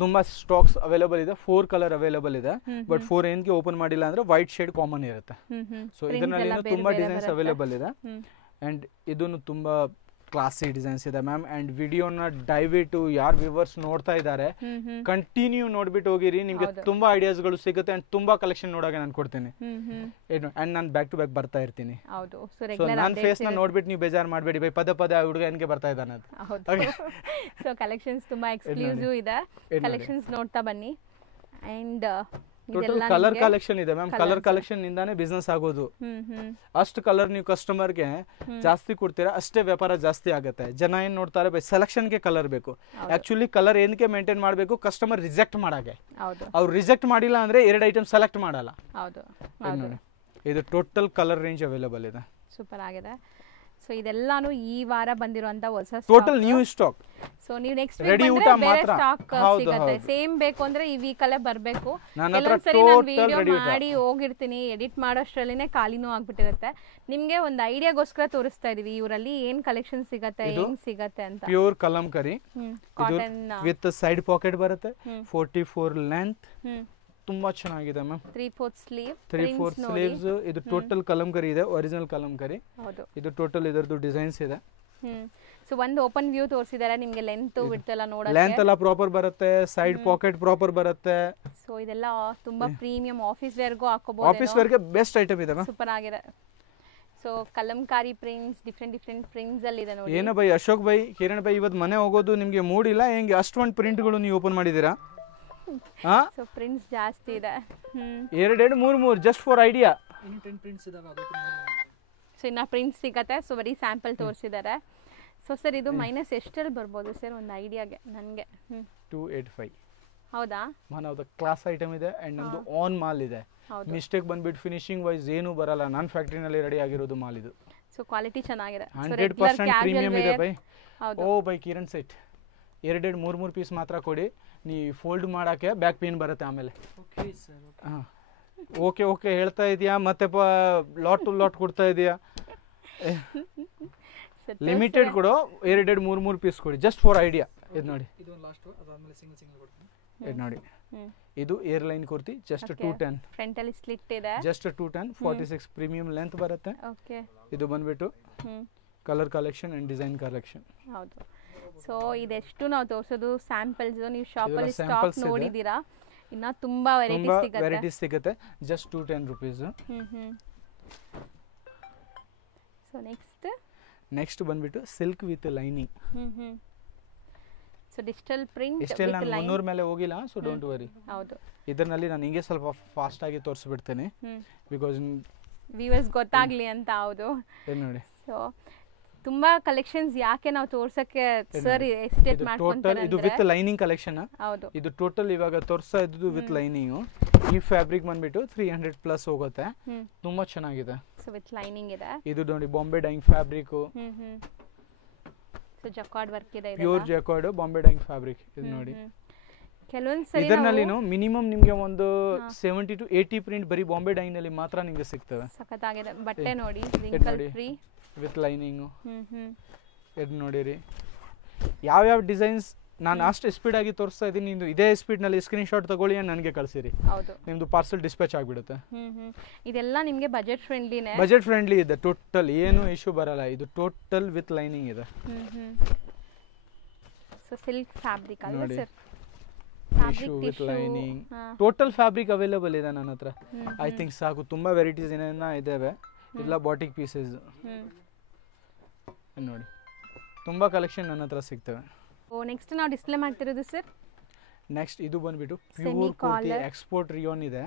ತುಂಬಾ ಸ್ಟಾಕ್ಸ್ ಅವೈಲೇಬಲ್ ಇದೆ, 4 ಕಲರ್ ಅವೈಲೇಬಲ್ ಇದೆ. ಬಟ್ 4 ಏನ್ಗೆ ಓಪನ್ ಮಾಡಿಲ್ಲ ಅಂದ್ರೆ ವೈಟ್ ಶೇಡ್ ಕಾಮನ್ ಇರುತ್ತೆ. ಸೊ ಇದರಲ್ಲಿ ತುಂಬಾ ಡಿಸೈನ್ಸ್ ಅವೈಲೇಬಲ್ ಇದೆ. ಅಂಡ್ ಇದನ್ನು ತುಂಬಾ ಕ್ಲಾಸಿ ಡಿಸೈನ್ಸ್ ಇದೆ ಮ್ಯಾಮ್. ಅಂಡ್ ವಿಡಿಯೋನ ದಯವಿಟ್ಟು ಯಾರು ವ್ಯೂವರ್ಸ್ ನೋಡ್ತಾ ಇದ್ದಾರೆ ಕಂಟಿನ್ಯೂ ನೋಡ್ಬಿಟ್ಟು ಹೋಗಿರಿ, ನಿಮ್ಗೆ ತುಂಬಾ ಐಡಿಯಾಸ್ಗಳು ಸಿಗುತ್ತೆ. ಅಂಡ್ ತುಂಬಾ ಕಲೆಕ್ಷನ್ ನೋಡೋಕೆ ನಾನು ಕೊಡ್ತೀನಿ. ಅಂಡ್ ನಾನು ಬ್ಯಾಕ್ ಟು ಬ್ಯಾಕ್ ಬರ್ತಾ ಇರ್ತೀನಿ. ಸೊ ನನ್ನ ಫೇಸ್ ನ ನೋಡ್ಬಿಟ್ಟು ನೀವು ಬೇಜಾರು ಮಾಡಬೇಡಿ, ಬೈ ಪದೇ ಹುಡುಗ ಏನ್ಗೆ ಬರ್ತಾ ಇದ್ದಾನೆ ಅಂತ. ಸೊ ಕಲೆಕ್ಷನ್ಸ್ ತುಂಬಾ ಎಕ್ಸ್ಕ್ಲೂಸಿವ್ ಇದೆ, ಕಲೆಕ್ಷನ್ಸ್ ನೋಡ್ತಾ ಬನ್ನಿ. ಅಂಡ್ ಟೋಟಲ್ ಕಲರ್ ಕಲೆಕ್ಷನ್ ಇದೆ ಮ್ಯಾಮ್. ಕಲರ್ ಕಲೆಕ್ಷನ್ ನಿಂದಾನೇ ಬಿಸ್ನೆಸ್ ಆಗೋದು. ಅಷ್ಟು ಕಲರ್ ನೀವು ಕಸ್ಟಮರ್ಗೆ ಜಾಸ್ತಿ ಕೊಡ್ತೀರಾ, ಅಷ್ಟೇ ವ್ಯಾಪಾರ ಜಾಸ್ತಿ ಆಗುತ್ತೆ. ಜನ ಏನ್ ನೋಡ್ತಾರೆ, ಬೈ ಸೆಲೆಕ್ಷನ್ಗೆ ಕಲರ್ ಬೇಕು. ಆಕ್ಚುಲಿ ಕಲರ್ ಏನಕ್ಕೆ ಮೇಂಟೈನ್ ಮಾಡಬೇಕು, ಕಸ್ಟಮರ್ ರಿಜೆಕ್ಟ್ ಮಾಡಾಗೆ. ಅವ್ರು ರಿಜೆಕ್ಟ್ ಮಾಡಿಲ್ಲ ಅಂದ್ರೆ 2 ಐಟಮ್ ಸೆಲೆಕ್ಟ್ ಮಾಡಲ್ಲ. ಇದು ಟೋಟಲ್ ಕಲರ್ ರೇಂಜ್ ಅವೈಲೇಬಲ್ ಇದೆ. ಸೂಪರ್ ಆಗಿದೆ. ಸೊ ಇದೆಲ್ಲಾನು ಈ ವಾರ ಬಂದಿರುವಂತ ಹೊಸ ಟೋಟಲ್ ನ್ಯೂ ಸ್ಟಾಕ್. ಸೊ ನೀವು ನೆಕ್ಸ್ಟ್ ವೀಕ್ ಬಂದ್ರೆ ಬೇರೆ ಸ್ಟಾಕ್ ಸಿಗುತ್ತೆ. ಸೇಮ್ ಬೇಕು ಅಂದ್ರೆ ಈ ವೀಕ್ ಅಲ್ಲೇ ಬರಬೇಕು. ಕೆಲವೊಂದ್ಸರಿ ನಾನು ವಿಡಿಯೋ ಮಾಡಿ ಹೋಗಿರ್ತೀನಿ, ಎಡಿಟ್ ಮಾಡೋಷ್ಟರಲ್ಲಿನೇ ಖಾಲಿನೂ ಆಗ್ಬಿಟ್ಟಿರುತ್ತೆ. ನಿಮ್ಗೆ ಒಂದು ಐಡಿಯಾಗೋಸ್ಕರ ತೋರಿಸ್ತಾ ಇದೀವಿ ಇವರಲ್ಲಿ ಏನ್ ಕಲೆಕ್ಷನ್ ಸಿಗತ್ತೆ, ಹೆಂಗ್ ಸಿಗತ್ತೆ ಅಂತ. Pure Kalamkari cotton with side packet ಬರುತ್ತೆ, 44 ಲೆಂತ್. ತುಂಬಾ ಚೆನ್ನಾಗಿದೆ ಮ್ಯಾಮ್. 3/4 ಸ್ಲೀವ್ಸ್. ಇದು ಟೋಟಲ್ ಕಲಂಕರಿ ಇದೆ, ಒರಿಜಿನಲ್ ಕಲಂಕರಿ. ಇದು ಟೋಟಲ್ ಇದರದ್ದು ಡಿಸೈನ್ಸ್ ಇದೆ. ಸೊ ಒಂದು ಓಪನ್ ವ್ಯೂ ತೋರಿಸಿದ್ದಾರೆ ನಿಮಗೆ. ಲೆಂತ್ ವಿಡ್ತ್ ಎಲ್ಲ ನೋಡಕ್ಕೆ, ಲೆಂತ್ ಎಲ್ಲ ಪ್ರಾಪರ್ ಬರುತ್ತೆ, ಸೈಡ್ ಪಾಕೆಟ್ ಪ್ರಾಪರ್ ಬರುತ್ತೆ. ಸೊ ಇದೆಲ್ಲ ತುಂಬಾ ಪ್ರೀಮಿಯಂ ಆಫೀಸ್ ವೇರ್ಗೂ ಹಾಕೋಬಹುದು. ಆಫೀಸ್ ವೇರ್ಗೆ ಬೆಸ್ಟ್ ಐಟಮ್ ಇದೆ ಮ್ಯಾಮ್. ಸೂಪರ್ ಆಗಿದೆ. So Kalamkari prints, different prints ಅಲ್ಲಿ ಇದೆ ನೋಡಿ. ಏನೋ by Ashok by, Kiran by, ಇವತ್ತು ಮನೆ ಹೋಗೋದು ನಿಮ್ಗೆ ಮೂಡಿಲ್ಲ ಹೆಂಗೆ? ಅಷ್ಟೊಂದು ಪ್ರಿಂಟ್ಗಳು ನೀವು ಓಪನ್ ಮಾಡಿದ್ದೀರಾ? ಸೊ ಪ್ರಿಂಟ್ಸ್ ಜಾಸ್ತಿ ಇದೆ. 2 3 ಜಸ್ಟ್ ಫಾರ್ ಐಡಿಯಾ. 10 ಪ್ರಿಂಟ್ಸ್ ಇದಾವೆ. ಸೊ ಇನ್ನ ಪ್ರಿಂಟ್ಸ್ ಸಿಗತ್ತೆ. ಸೊ ಬರೀ ಸ್ಯಾಂಪಲ್ ತೋರಿಸಿದ್ದಾರೆ. ಸೊ ಸರ್ ಇದು ಮೈನಸ್ ಎಷ್ಟರಲ್ಲಿ ಬರ್ಬೋದು ಸರ್ ಒಂದು ಐಡಿಯಾಗೆ ನನಗೆ? 285. ಹೌದಾ? One of the class item ಇದೆ. ಅಂಡ್ ನಮ್ದು ಆನ್ ಮಾಲ್ ಇದೆ. ಮಿಸ್ಟೇಕ್ ಬಂದ್ಬಿಟ್ಟು ಫಿನಿಶಿಂಗ್ ವೈಸ್ ಏನು ಬರಲ್ಲ, ನಾನು ಫ್ಯಾಕ್ಟರಿನಲ್ಲಿ ರೆಡಿ ಆಗಿರೋದು ಮಾಲ್ ಇದು. ಸೊ ಕ್ವಾಲಿಟಿ ಚೆನ್ನಾಗಿದೆ, 100% ಪ್ರೀಮಿಯಂ ಇದೆ ಬೈ. ಓ ಬೈ ಕಿರಣ್ ಸೆಟ್ 2 3 ಪೀಸ್ ಮಾತ್ರ ಕೊಡಿ, ನೀ ಫೋಲ್ಡ್ ಮಾಡಕ್ಕೆ ಬ್ಯಾಕ್ ಪೇನ್ ಬರುತ್ತೆ ಆಮೇಲೆ. ಓಕೆ ಹೇಳ್ತಾ ಇದೀಯಾ, ಮತ್ತೆ ಲಾಟ್ ಟು ಲಾಟ್ ಕೊಡ್ತಾ ಇದೀಯಾ? ಲಿಮಿಟೆಡ್ ಕೊಡು, 2 3 ಪೀಸ್ ಕೊಡಿ, ಜಸ್ಟ್ ಫಾರ್ ಐಡಿಯಾ. ಇದು ನೋಡಿ ಇದು ಲಾಸ್ಟ್ ಅದಾದ್ಮೇಲೆ ಸಿಂಗಲ್ ಕೊಡ್ತೀನಿ. ಇದು ನೋಡಿ ಇದು ಏರ್ಲೈನ್ ಕುರ್ತಿ ಜಸ್ಟ್ 210 ಫ್ರಂಟ್ ಅಲ್ಲಿ ಸ್ಲಿಟ್ ಇದೆ ಜಸ್ಟ್ 210 46 ಪ್ರೀಮಿಯಂ ಲೆಂತ್ ಬರುತ್ತೆ. ಓಕೆ ಇದು ಬಂದ್ಬಿಟ್ಟು colour collection and design collection. ಹೌದು. ಸೊ ಇದೆಷ್ಟು ನಾವು ತೋರಿಸೋದು ಸ್ಯಾಂಪಲ್ಸ್, ನೀವು ಶಾಪಲ್ಲಿ ಸ್ಟಾಕ್ ನೋಡಿದ್ದೀರಾ, ಇನ್ನ ತುಂಬಾ ವೆರೈಟೀಸ್ ಸಿಗುತ್ತೆ ಜಸ್ಟ್ 210 ರೂಪೀಸ್. ಸೊ ನೆಕ್ಸ್ಟ್ ಬಂದ್ಬಿಟ್ಟು silk with lining. So digital print ಇಷ್ಟೆಲ್ಲ ನಾನು 300 ಮೇಲೆ ಹೋಗಿಲ್ಲ, ಸೊ ಡೋಂಟ್ ವರಿ. ಹೌದು, ಇದರಲ್ಲಿ ನಾನು ಹಿಂಗೆ ಸ್ವಲ್ಪ ಫಾಸ್ಟ್ ಆಗಿ ತೋರಿಸ್ಬಿಡ್ತೇನೆ ಬಿಕಾಸ್ ವ್ಯೂವರ್ಸ್ ಗೊತ್ತಾಗ್ಲಿ ಅಂತ. ಹೌದು ನೋಡಿ. ಸೊ ತುಂಬಾ ಕಲೆಕ್ಷನ್ಸ್ ಯಾಕೆ ನಾವು ತೋರ್ಸಕ್ಕೆ ಸರ್ ಎಸ್ಟೇಟ್ ಮಾಡ್ಕೊಂತಾರೆ ಇದು ವಿತ್ ಲೈನಿಂಗ್ ಕಲೆಕ್ಷನ್. ಹೌದು, ಇದು ಟೋಟಲ್ ಇವಾಗ ತೋರಿಸ್ತಾ ಇದ್ದು ವಿತ್ ಲೈನಿಂಗ್. ಈ ಫ್ಯಾಬ್ರಿಕ್ ಬಂದ್ಬಿಟ್ಟು 300 ಪ್ಲಸ್ ಹೋಗುತ್ತೆ, ತುಂಬಾ ಚೆನ್ನಾಗಿದೆ. ಸೊ ವಿತ್ ಲೈನಿಂಗ್ ಇದೆ. ಇದು ನೋಡಿ Bombay Dyeing fabric, so jacquard work ಇದೆ, pure jacquard Bombay Dyeing fabric. ಇದು ನೋಡಿ ಕೆಲವೊಂದು ಸರಿ ಇದರಲ್ಲಿ ಮಿನಿಮಮ್ ನಿಮಗೆ ಒಂದು 70 to 80 ಪ್ರಿಂಟ್ ಬರೀ ಬಾಂಬೆ ಡೈಯಿಂಗ್ ನಲ್ಲಿ ಮಾತ್ರ ನಿಮಗೆ ಸಿಗ್ತವೆ. ಸಖತ್ತಾಗಿದೆ ಬಟ್ಟೆ ನೋಡಿ, ರಿಂಕಲ್ ಫ್ರೀ ವಿತ್ ಲೈನಿಂಗ್. ಇದು ನೋಡಿರಿ ಯಾವ ಡಿಸೈನ್ಸ್ ನಾನು ಅಷ್ಟು ಸ್ಪೀಡ್ ಆಗಿ ತೋರಿಸ್ತಾ ಇದ್ದೀನಿ. ನೀವು ಇದೇ ಸ್ಪೀಡ್ ನಲ್ಲಿ ಸ್ಕ್ರೀನ್ ಶಾಟ್ ತಗೊಳ್ಳಿ ನನಗೆ ಕಳಿಸಿರಿ. ಹೌದು, ನಿಮ್ದು ಪಾರ್ಸಲ್ ಡಿಸ್ಪ್ಯಾಚ್ ಆಗಿಬಿಡುತ್ತೆ. ಇದೆಲ್ಲ ನಿಮಗೆ ಬಜೆಟ್ ಫ್ರೆಂಡ್ಲಿನೇ, ಬಜೆಟ್ ಫ್ರೆಂಡ್ಲಿ ಇದೆ ಟೋಟಲ್, ಏನು ಇಶ್ಯೂ ಬರಲ್ಲ. ಇದು ಟೋಟಲ್ ವಿತ್ ಲೈನಿಂಗ್ ಇದೆ. ಸೊ ಸಿಲ್ಕ್ ಫ್ಯಾಬ್ರಿಕ್ ಅಲ್ವಾ ನೋಡಿ, sir? Tissue with lining total fabric available ಇದೆ ನನ್ನ ಹತ್ರ. ಐ ಥಿಂಕ್ ಸಾಕು, ತುಂಬಾ ವೆರೈಟೀಸ್ ಏನೇನ ಇದಾವೆ. ಇದೆಲ್ಲ ಬಾಟಿಕ್ ಪೀಸಸ್ ನೋಡಿ, ತುಂಬಾ ಕಲೆಕ್ಷನ್ ನನ್ನ ಹತ್ರ ಸಿಗ್ತವೆ. ನೆಕ್ಸ್ಟ್ ನಾವು ಡಿಸ್ಪ್ಲೇ ಮಾಡ್ತಿರೋದು ಸರ್, ನೆಕ್ಸ್ಟ್ ಇದು ಬಂದ್ಬಿಟ್ಟು ಪ್ಯೂರ್ ಕುರ್ತಿ ಎಕ್ಸ್ಪೋರ್ಟ್ ರಿಯೋನ್ ಇದೆ,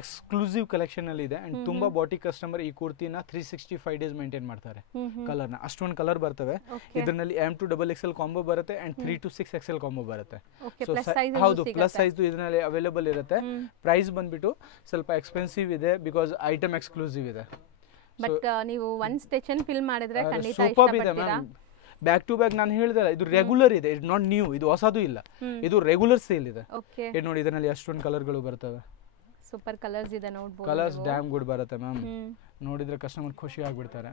ಎಕ್ಸ್ಕ್ಲೂಸಿವ್ ಕಲೆಕ್ಷನ್ ಅಲ್ಲಿ ಇದೆ. ಅಂಡ್ ತುಂಬಾ ಬಾಟಿಕ್ ಕಸ್ಟಮರ್ ಈ ಕುರ್ತಿನ 365 ಡೇಸ್ ಮೇಂಟೈನ್ ಮಾಡ್ತಾರೆ. ಕಲರ್ನ ಅಷ್ಟೊಂದು ಕಲರ್ ಬರ್ತವೆ. ಇದರಲ್ಲಿ M to XXL ಕಾಂಬೋ ಬರುತ್ತೆ ಅಂಡ್ 3 to 6XL ಕಾಂಬೋ ಬರುತ್ತೆ. ಹೌದು, ಪ್ಲಸ್ ಸೈಜ್ ಇದರಲ್ಲಿ ಅವೈಲೇಬಲ್ ಇರುತ್ತೆ. ಪ್ರೈಸ್ ಬಂದ್ಬಿಟ್ಟು ಸ್ವಲ್ಪ ಎಕ್ಸ್ಪೆನ್ಸಿವ್ ಇದೆ ಬಿಕಾಸ್ ಐಟಮ್ ಎಕ್ಸ್ಕ್ಲೂಸಿವ್ ಇದೆ. ಬಟ್ ನೀವು ಒನ್ ಸ್ಟೆಚನ್ ಫಿಲ್ ಮಾಡಿದ್ರೆ ಖಂಡಿತ ಸೂಪರ್ ಇದೆ ಮ್ಯಾಮ್. ಬ್ಯಾಕ್ ಟು ಬ್ಯಾಕ್ ನಾನು ಹೇಳಿದಲ್ಲ, ಇದು ರೆಗ್ಯುಲರ್ ಇದೆ, ಇಟ್ ನಾಟ್ ನ್ಯೂ. ಇದು ಹೊಸದು ಇಲ್ಲ, ಇದು ರೆಗ್ಯುಲರ್ ಸೇಲ್ ಇದೆ. ಇದು ನೋಡಿ, ಇದರಲ್ಲಿ ಅಷ್ಟೊಂದು ಕಲರ್ಗಳು ಬರ್ತವೆ. ಸೂಪರ್ ಕಲರ್ಸ್ ಇದೆ ನೋಡಬಹುದು. ಕಲರ್ಸ್ ಡ್ಯಾಮ್ ಗುಡ್ ಬರುತ್ತೆ ಮ್ಯಾಮ್, ನೋಡಿದ್ರೆ ಕಸ್ಟಮರ್ ಖುಷಿ ಆಗ್ಬಿಡ್ತಾರೆ.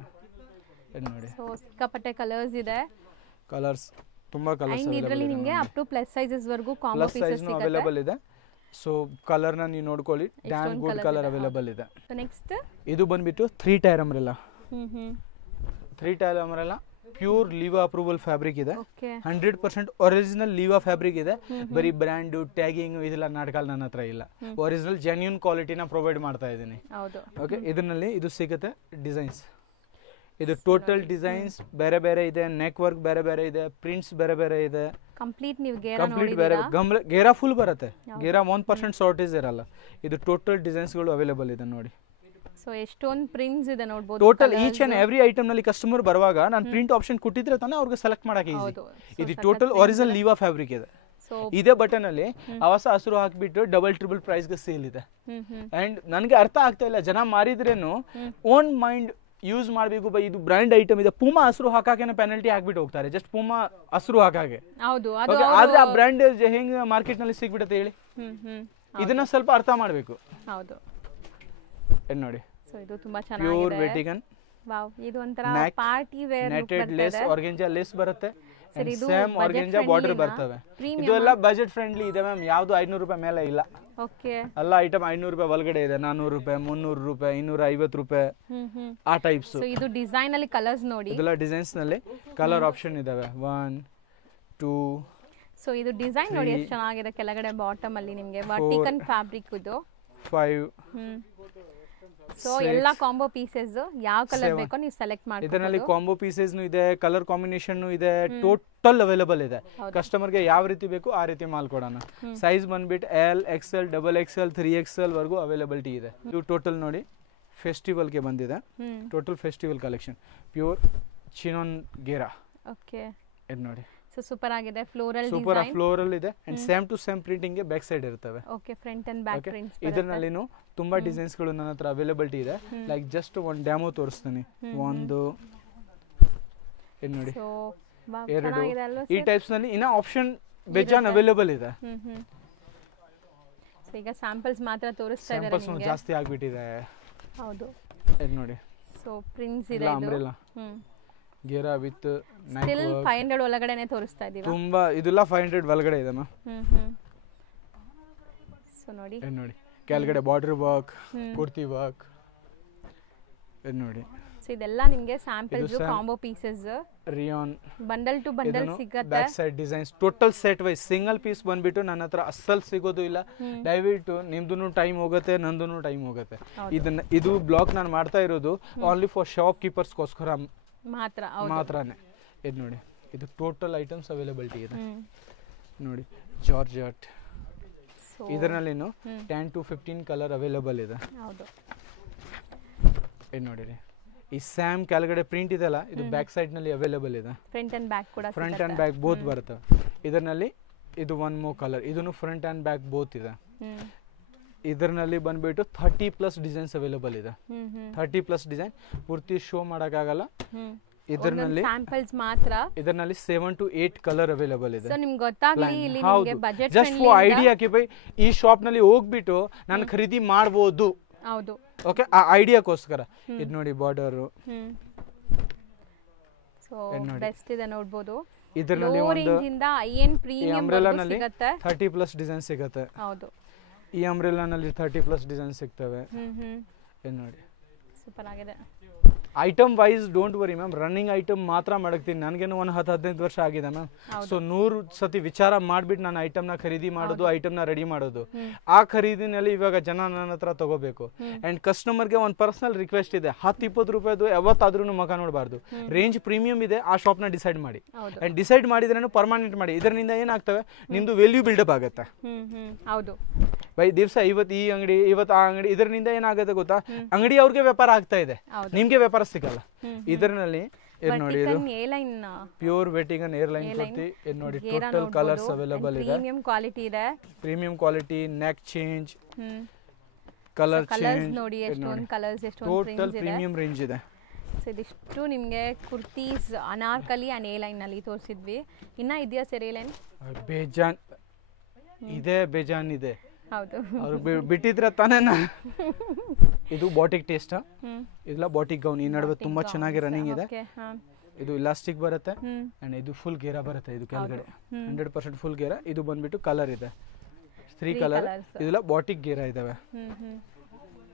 ಇದು ನೋಡಿ, ಸೋ ಸಿಕ್ಕಾಪಟ್ಟೆ ಕಲರ್ಸ್ ಇದೆ. ಕಲರ್ಸ್ ತುಂಬಾ ಕಲರ್ಸ್ ಇದೆ. ಇದರಲ್ಲಿ ನಿಮಗೆ ಅಪ್ ಟು ಪ್ಲಸ್ ಸೈಜಸ್ ವರೆಗೂ ಕಾಂಬೋ ಪೀಸಸ್ ಸಿಗುತ್ತೆ. ಅವೈಲೇಬಲ್ ಇದೆ. ಸೊ ಕಲರ್ ನ ನೀವು ನೋಡ್ಕೊಳ್ಳಿ, ಡ್ಯಾಮ್ ಗುಡ್ ಕಲರ್ ಅವೈಲೇಬಲ್ ಇದೆ. ಸೊ ನೆಕ್ಸ್ಟ್ ಇದು ಬಂದ್ಬಿಟ್ಟು 3 tier umbrella. 3 tier umbrella pure ಲೀವಾ ಅಪ್ರೂವಲ್ ಫ್ಯಾಬ್ರಿಕ್ ಇದೆ. 100% ಒರಿಜಿನಲ್ ಲೀವಾ ಫ್ಯಾಬ್ರಿಕ್ ಇದೆ. ಬರೀ ಬ್ರ್ಯಾಂಡ್ ಟ್ಯಾಗಿಂಗ್ ಇದೆಲ್ಲ ನಾಟಕ ನನ್ನ ಹತ್ರ ಇಲ್ಲ. ಒರಿಜಿನಲ್ ಜೆನ್ಯೂನ್ ಕ್ವಾಲಿಟಿನ ಪ್ರೊವೈಡ್ ಮಾಡ್ತಾ ಇದ್ದೀನಿ. ಓಕೆ, ಇದರಲ್ಲಿ ಇದು ಸಿಗುತ್ತೆ ಡಿಸೈನ್ಸ್. ಇದು ಟೋಟಲ್ ಡಿಸೈನ್ಸ್ ಬೇರೆ ಬೇರೆ ಇದೆ, ನೆಕ್ ವರ್ಕ್ ಬೇರೆ ಬೇರೆ ಇದೆ, ಪ್ರಿಂಟ್ಸ್ ಬೇರೆ ಬೇರೆ ಇದೆ. ಕಂಪ್ಲೀಟ್ ನೀವು ಗೇರಾ ಫುಲ್ ಬರುತ್ತೆ. ಗೇರಾ 1% ಶಾರ್ಟೇಜ್ ಇರಲ್ಲ. ಇದು ಟೋಟಲ್ ಡಿಸೈನ್ಸ್ ಗಳು ಅವೈಲೇಬಲ್ ಇದೆ ನೋಡಿ. ಸೊ ಎಷ್ಟೊಂದು ಪ್ರಿಂಟ್ಸ್ ಇದೆ ನೋಡಬಹುದು. Total each and every item ನಲ್ಲಿ ಕಸ್ಟಮರ್ ಬರುವಾಗ ನಾನು ಪ್ರಿಂಟ್ ಆಪ್ಷನ್ ಕೊಟ್ಟಿದ್ರೆ ತಾನೇ ಅವ್ರಿಗೆ ಸೆಲೆಕ್ಟ್ ಮಾಡಕ್ಕೆ ಈಸಿ. ಇದು ಟೋಟಲ್ ಒರಿಜಿನಲ್ ಲೀವಾ ಫ್ಯಾಬ್ರಿಕ್ ಇದೆ. ಇದೇ ಬಟನ್ ಅಲ್ಲಿ ಅವಸ ಹಸಿರು ಹಾಕ್ಬಿಟ್ಟು ಡಬಲ್ ಟ್ರಿಬಲ್ ಪ್ರೈಸ್ ಗೆ ಸೇಲ್ ಇದೆ. ಅಂಡ್ ನನಗೆ ಅರ್ಥ ಆಗ್ತಾ ಇಲ್ಲ, ಜನ ಮಾರಿದ್ರೇನು ಓನ್ ಮೈಂಡ್ ಯೂಸ್ ಮಾಡಬೇಕು. ಬೈ ಇದು ಬ್ರ್ಯಾಂಡ್ ಐಟಮ್ ಇದೆ, ಪೂಮಾ ಹಸಿರು ಹಾಕಾಕೆ ಪೆನಲ್ಟಿ ಹಾಕ್ಬಿಟ್ಟು ಹೋಗ್ತಾರೆ, ಜಸ್ಟ್ ಪೂಮಾ ಹಸಿರು ಹಾಕಾಗೆ. ಆದ್ರೆ ಆ ಬ್ರ್ಯಾಂಡ್ ಹೆಂಗ್ ಮಾರ್ಕೆಟ್ ನಲ್ಲಿ ಸಿಗ್ಬಿಡುತ್ತೆ ಹೇಳಿ? ಇದನ್ನ ಸ್ವಲ್ಪ ಅರ್ಥ ಮಾಡಬೇಕು. ಹೌದು ನೋಡಿ, ಸೊ ಇದು ತುಂಬಾ ಚೆನ್ನಾಗಿದೆ. ಪ್ಯೂರ್ ವೆಟಿಗನ್. ವಾವ್, ಇದು ಒಂತರ party wear look netted lace, organza lace ಬರುತ್ತೆ. ಸೇಮ್ ಆರ್ಗೆಂಜಾ ಬಾರ್ಡರ್ ಬರ್ತವೆ. ಇದು ಎಲ್ಲ ಬಜೆಟ್ ಫ್ರೆಂಡ್ಲಿ ಇದೆ ಮ್ಯಾಮ್. ಯಾವುದು 500 ರೂಪಾಯಿ ಮೇಲೆ ಇಲ್ಲ. ಓಕೆ, ಎಲ್ಲ ಐಟಮ್ 500 ರೂಪಾಯಿ ಒಳಗಡೆ ಇದೆ. 400 ರೂಪಾಯಿ, 300 ರೂಪಾಯಿ, 250 ರೂಪಾಯಿ ಆ ಟೈಪ್ಸ್. ಸೊ ಇದು ಡಿಸೈನ್ ಅಲ್ಲಿ ಕಲರ್ಸ್ ನೋಡಿ, ಇದೆಲ್ಲ ಡಿಸೈನ್ಸ್ ನಲ್ಲಿ ಕಲರ್ ಆಪ್ಷನ್ ಇದಾವೆ. 1 2. ಸೊ ಇದು ಡಿಸೈನ್ ನೋಡಿ ಎಷ್ಟು ಚೆನ್ನಾಗಿದೆ. ಕೆಳಗಡೆ ಬಾಟಮ್ ಅಲ್ಲಿ ನಿಮಗೆ ವರ್ಟಿಕಲ್ ಫ್ಯಾಬ್ರಿಕ್ ಇದು 5. ಸೊ ಎಲ್ಲ ಕಾಂಬೋ ಪೀಸಸ್ ಯಾವ ಕಲರ್ ಬೇಕೋ ನೀವು ಸೆಲೆಕ್ಟ್ ಮಾಡ್ಕೊಳ್ಳಿ. ಇದರಲ್ಲಿ ಕಾಂಬೋ ಪೀಸಸ್ ಇದೆ, ಕಲರ್ ಕಾಂಬಿನೇಷನ್ ಇದೆ, ಟೋಟಲ್ ಅವೈಲೇಬಲ್ ಇದೆ. ಕಸ್ಟಮರ್ ಗೆ ಯಾವ ರೀತಿ ಬೇಕು ಆ ರೀತಿ ಮಾಲ್ ಕೊಡೋಣ. ಸೈಜ್ ಬಂದ್ಬಿಟ್ಟು L, XL, XXL, 3XL ವರೆಗೂ ಅವೈಲೇಬಿಲಿಟಿ ಇದೆ. ಇದು ಟೋಟಲ್ ನೋಡಿ ಫೆಸ್ಟಿವಲ್ ಗೆ ಬಂದಿದೆ. Total festival collection pure chinon ಗೇರಾ. ಓಕೆ, ಇದು ನೋಡಿ, ಸೊ ಸೂಪರ್ ಆಗಿದೆ. ಫ್ಲೋರಲ್ ಡಿಸೈನ್, ಸೂಪರ್ ಫ್ಲೋರಲ್ ಇದೆ. And same to same printing ಗೆ ಬ್ಯಾಕ್ ಸೈಡ್ ಇರ್ತವೆ. Okay, front and back prints. ಇದರಲ್ಲಿನೂ ತುಂಬಾ ಡಿಸೈನ್ಸ್ ಗಳು ನನ್ನ ಹತ್ರ ಅವೈಲೇಬಿಲಿಟಿ ಇದೆ. ಲೈಕ್ ಜಸ್ಟ್ ಒಂದು ಡೆಮೋ ತೋರಿಸ್ತೀನಿ. ಒಂದು ಇದು ನೋಡಿ, ಎರಡು ಈ ಟೈಪ್ಸ್ ನಲ್ಲಿ ಇನ್ನ ಆಪ್ಷನ್ ಬೇಜಾನ್ ಅವೈಲೇಬಲ್ ಇದೆ. ಸೊ ಈಗ ಸ್ಯಾಂಪಲ್ಸ್ ಮಾತ್ರ ತೋರಿಸ್ತಾ ಇದ್ದಾರೆ ನಿಮಗೆ. ಸ್ಯಾಂಪಲ್ಸ್ ಜಾಸ್ತಿ ಆಗ್ಬಿಟ್ಟಿದೆ. ಹೌದು, ಇದು ನೋಡಿ. ಸೊ ಪ್ರಿಂಟ್ಸ್ ಇದೆ, ಅಂಬ್ರೆಲಾ ಗೇರಾ ವಿತ್ ಸ್ಟಿಲ್ 500 ಒಳಗಡೆನೆ ತೋರಿಸ್ತಾ ಇದೀವಿ. ತುಂಬಾ ಇದೆಲ್ಲ 500 ಒಳಗಡೆ ಇದೆ ಮ್ಯಾಮ್. ಸೊ ನೋಡಿ ನೋಡಿ ಕೆಳಗಡೆ ಬಾರ್ಡರ್ ವರ್ಕ್, ಕುರ್ತಿ ವರ್ಕ್ ನೋಡಿ. ಸೊ ಇದೆಲ್ಲ ನಿಮಗೆ samples, combo pieces, rayon bundle to bundle ಸಿಗುತ್ತೆ. Back side designs total set wise, single piece ಬಂದ್ಬಿಟ್ಟು ನನ್ನ ಹತ್ರ ಅಸ್ಸಲ್ ಸಿಗೋದು ಇಲ್ಲ. ದಯವಿಟ್ಟು ನಿಮ್ದು ಟೈಮ್ ಹೋಗುತ್ತೆ, ನಂದು ಟೈಮ್ ಹೋಗುತ್ತೆ. ಇದು ಬ್ಲಾಗ್ ನಾನು ಮಾಡ್ತಾ ಇರೋದು ಓನ್ಲಿ ಫಾರ್ ಶಾಪ್ ಕೀಪರ್ಸ್ಗೋಸ್ಕರ ಮಾತ್ರನೇ. ಇದು ನೋಡಿ, ಇದು ಟೋಟಲ್ ಐಟಮ್ಸ್ ಅವೈಲಬಿಲಿಟಿ ಇದೆ ನೋಡಿ. ಜಾರ್ಜೆಟ್ ಇದರಲ್ಲಿನು 10 to 15 ಕಲರ್ ಅವೈಲಬಲ್ ಇದೆ. ಇದು ನೋಡಿರಿ, ಈ ಸ್ಯಾಮ್ ಕೆಳಗಡೆ ಪ್ರಿಂಟ್ ಇದೆಲ್ಲ, ಇದು ಬ್ಯಾಕ್ ಸೈಡ್ ನಲ್ಲಿ ಅವೈಲಬಲ್ ಇದೆ. ಫ್ರಂಟ್ ಅಂಡ್ ಬ್ಯಾಕ್ ಕೂಡ, ಫ್ರಂಟ್ ಅಂಡ್ ಬ್ಯಾಕ್ ಬೋತ್ ಬರುತ್ತೆ. ಇದರಲ್ಲಿ ಇದು ಒನ್ ಮೋ ಕಲರ್, ಇದನ್ನು ಫ್ರಂಟ್ ಅಂಡ್ ಬ್ಯಾಕ್ ಬೋತ್ ಇದೆ. ಇದರಲ್ಲಿ ಬಂದ್ಬಿಟ್ಟು 30+ ಡಿಸೈನ್ಸ್ ಅವೈಲಬಲ್ ಇದೆ. 30+ ಡಿಸೈನ್ ಪೂರ್ತಿ ಶೋ ಮಾಡೋಕ್ಕಾಗಲ್ಲ. ಇದರಲ್ಲಿ ಸ್ಯಾಂಪಲ್ಸ್ ಮಾತ್ರ. ಇದರಲ್ಲಿ 7 to 8 ಕಲರ್ ಅವೈಲಬಲ್ ಇದೆ. ಸೊ ನಿಮಗೆ ಗೊತ್ತಾಗಲಿ ಇಲ್ಲಿ ನಿಮಗೆ budget just for idea Ki by ಈ ಶಾಪ್ ನಲ್ಲಿ ಹೋಗ್ಬಿಟ್ಟು ನಾನು ಖರೀದಿ ಮಾಡಬಹುದು. ಹೌದು, ಓಕೆ, ಆ ಐಡಿಯಾಗೋಸ್ಕರ. ಇದು ನೋಡಿ ಬಾರ್ಡರ್. ಸೊ ಬೆಸ್ಟ್ ಇದೆ ನೋಡಬಹುದು. ಇದರಲ್ಲಿ ಒಂದು ಇಂದ ಐಎನ್ ಪ್ರೀಮಿಯಂ ಸಿಗುತ್ತೆ. 30+ ಡಿಸೈನ್ ಸಿಗುತ್ತೆ. ಹೌದು, ಈ ಅಂಬ್ರೆಲಾ ನಲ್ಲಿ 30+ ಡಿಸೈನ್ ಸಿಗ್ತವೆ. ಇದು ನೋಡಿ, ಸೂಪರ್ ಆಗಿದೆ. Item wise don't worry ma'am, running item ಮಾತ್ರ ಮಾಡಕ್ತೀನಿ. ನನಗೇನು ಒಂದು 10-15 ವರ್ಷ ಆಗಿದೆ ಮ್ಯಾಮ್. ಸೊ 100 ಸತಿ ವಿಚಾರ ಮಾಡಿಬಿಟ್ಟು ನಾನು ಐಟಮ್ನ ಖರೀದಿ ಮಾಡೋದು, ಐಟಮ್ನ ರೆಡಿ ಮಾಡೋದು. ಆ ಖರೀದಿನಲ್ಲಿ ಇವಾಗ ಜನ ನನ್ನ ಹತ್ರ ತಗೋಬೇಕು. ಆ್ಯಂಡ್ ಕಸ್ಟಮರ್ಗೆ ಒಂದು ಪರ್ಸನಲ್ ರಿಕ್ವೆಸ್ಟ್ ಇದೆ, 10-20 ರೂಪಾಯಿದು ಯಾವತ್ತಾದ್ರೂ ಮಗ ನೋಡಬಾರ್ದು. ರೇಂಜ್ ಪ್ರೀಮಿಯಂ ಇದೆ, ಆ ಶಾಪ್ನ ಡಿಸೈಡ್ ಮಾಡಿ. ಆ್ಯಂಡ್ ಡಿಸೈಡ್ ಮಾಡಿದ್ರೇನು ಪರ್ಮನೆಂಟ್ ಮಾಡಿ. ಇದರಿಂದ ಏನಾಗ್ತವೆ, ನಿಮ್ದು ವ್ಯಾಲ್ಯೂ ಬಿಲ್ಡಪ್ ಆಗುತ್ತೆ. ಹೌದು ಬೈ ದಿವಸ ಇವತ್ತು ಈ ಅಂಗಡಿ, ಇವತ್ತು ಆ ಅಂಗಡಿ, ಇದರಿಂದ ಏನಾಗುತ್ತೆ ಗೊತ್ತಾ, ಅಂಗಡಿ ಅವ್ರಿಗೆ ವ್ಯಾಪಾರ ಆಗ್ತಾ ಇದೆ, ನಿಮ್ಗೆ ವ್ಯಾಪಾರ ಸಿಗಲ್ಲ. ಇದರಲ್ಲಿ ನೋಡಿ, ಇದು ಪ್ಯೂರ್ ವೆಟಿಗನ್ ಏರ್ಲೈನ್ ಕುರ್ತಿ. ಇದು ನೋಡಿ, ಟೋಟಲ್ ಕಲರ್ಸ್ ಅವೈಲಬಲ್ ಇದೆ. ಪ್ರೀಮಿಯಂ ಕ್ವಾಲಿಟಿ ಇದೆ. Premium quality, neck change, colour change ನೋಡಿ. ಎಷ್ಟೊಂದು ಕಲರ್ಸ್, ಎಷ್ಟೊಂದು ಟೋಟಲ್ ಪ್ರೀಮಿಯಂ ರೇಂಜ್ ಇದೆ. ಸೊ ಇದಿಷ್ಟು ನಿಮಗೆ kurtis Anarkali and A line ನಲ್ಲಿ ತೋರಿಸಿದ್ವಿ. ಇನ್ನ ಇದೆಯಾ ಸರ್ ಎ ಲೈನ್? ಬೇಜಾನ್ ಇದೆ, ಬೇಜಾನ್ ಇದೆ. ಹೌದು, ಅವ್ರು ಬಿಟ್ಟಿದ್ರೆ ತಾನೇ. ಇದು ಬಾಟಿಕ್ ಟೇಸ್ಟ್, ಇದೆಲ್ಲ ಬಾಟಿಕ್ ಗೌನ್. ಈ ನಡುವೆ ತುಂಬಾ ಚೆನ್ನಾಗಿ ರನ್ನಿಂಗ್ ಇದೆ. ಇದು ಇಲಾಸ್ಟಿಕ್ ಬರುತ್ತೆ ಅಂಡ್ ಇದು ಫುಲ್ ಗೇರಾ ಬರುತ್ತೆ. ಇದು ಕೆಳಗಡೆ 100% ಫುಲ್ ಗೇರಾ. ಇದು ಬಂದ್ಬಿಟ್ಟು ಕಲರ್ ಇದೆ, 3 ಕಲರ್. ಇದೆಲ್ಲ ಬಾಟಿಕ್ ಗೇರಾ ಇದಾವೆ.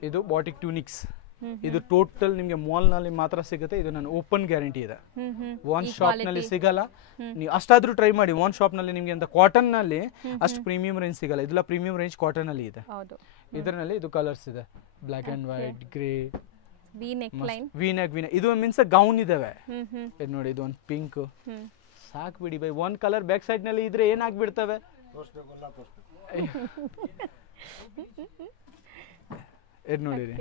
ಇದು ಬಾಟಿಕ್ ಟ್ಯೂನಿಕ್ಸ್. ಇದು ಟೋಟಲ್ ನಿಮಗೆ ಮಾಲ್ ನಲ್ಲಿ ಮಾತ್ರ ಸಿಗುತ್ತೆ. ಇದು ನನ್ನ ಓಪನ್ ಗ್ಯಾರಂಟಿ ಇದೆ, ಒನ್ ಶಾಪ್ ನಲ್ಲಿ ಸಿಗಲ್ಲ. ನೀವು ಅಷ್ಟಾದ್ರೂ ಟ್ರೈ ಮಾಡಿ. ಒನ್ ಶಾಪ್ ನಲ್ಲಿ ನಿಮಗೆ ಅಂತ ಕಾಟನ್ ನಲ್ಲಿ ಅಷ್ಟು ಪ್ರೀಮಿಯಂ ರೇಂಜ್ ಸಿಗಲ್ಲ. ಇದೆಲ್ಲ ಪ್ರೀಮಿಯಂ ರೇಂಜ್ ಕಾಟನ್ ಅಲ್ಲಿ ಇದೆ. ಇದರಲ್ಲಿ ಇದು ಕಲರ್ಸ್ ಇದೆ, black and white, grey, V neck. ಇದು ಮೀನ್ಸ್ ಗೌನ್ ಇದಾವೆ. ಇದು ನೋಡಿ, ಇದು ಒಂದು ಪಿಂಕ್. ಸಾಕ್ ಬಿಡಿ ಬೈ, ಒನ್ ಕಲರ್ ಬ್ಯಾಕ್ ಸೈಡ್ ನಲ್ಲಿ ಇದ್ರೆ ಏನಾಗ್ಬಿಡ್ತವೆ. ಇದು ನೋಡಿರಿ,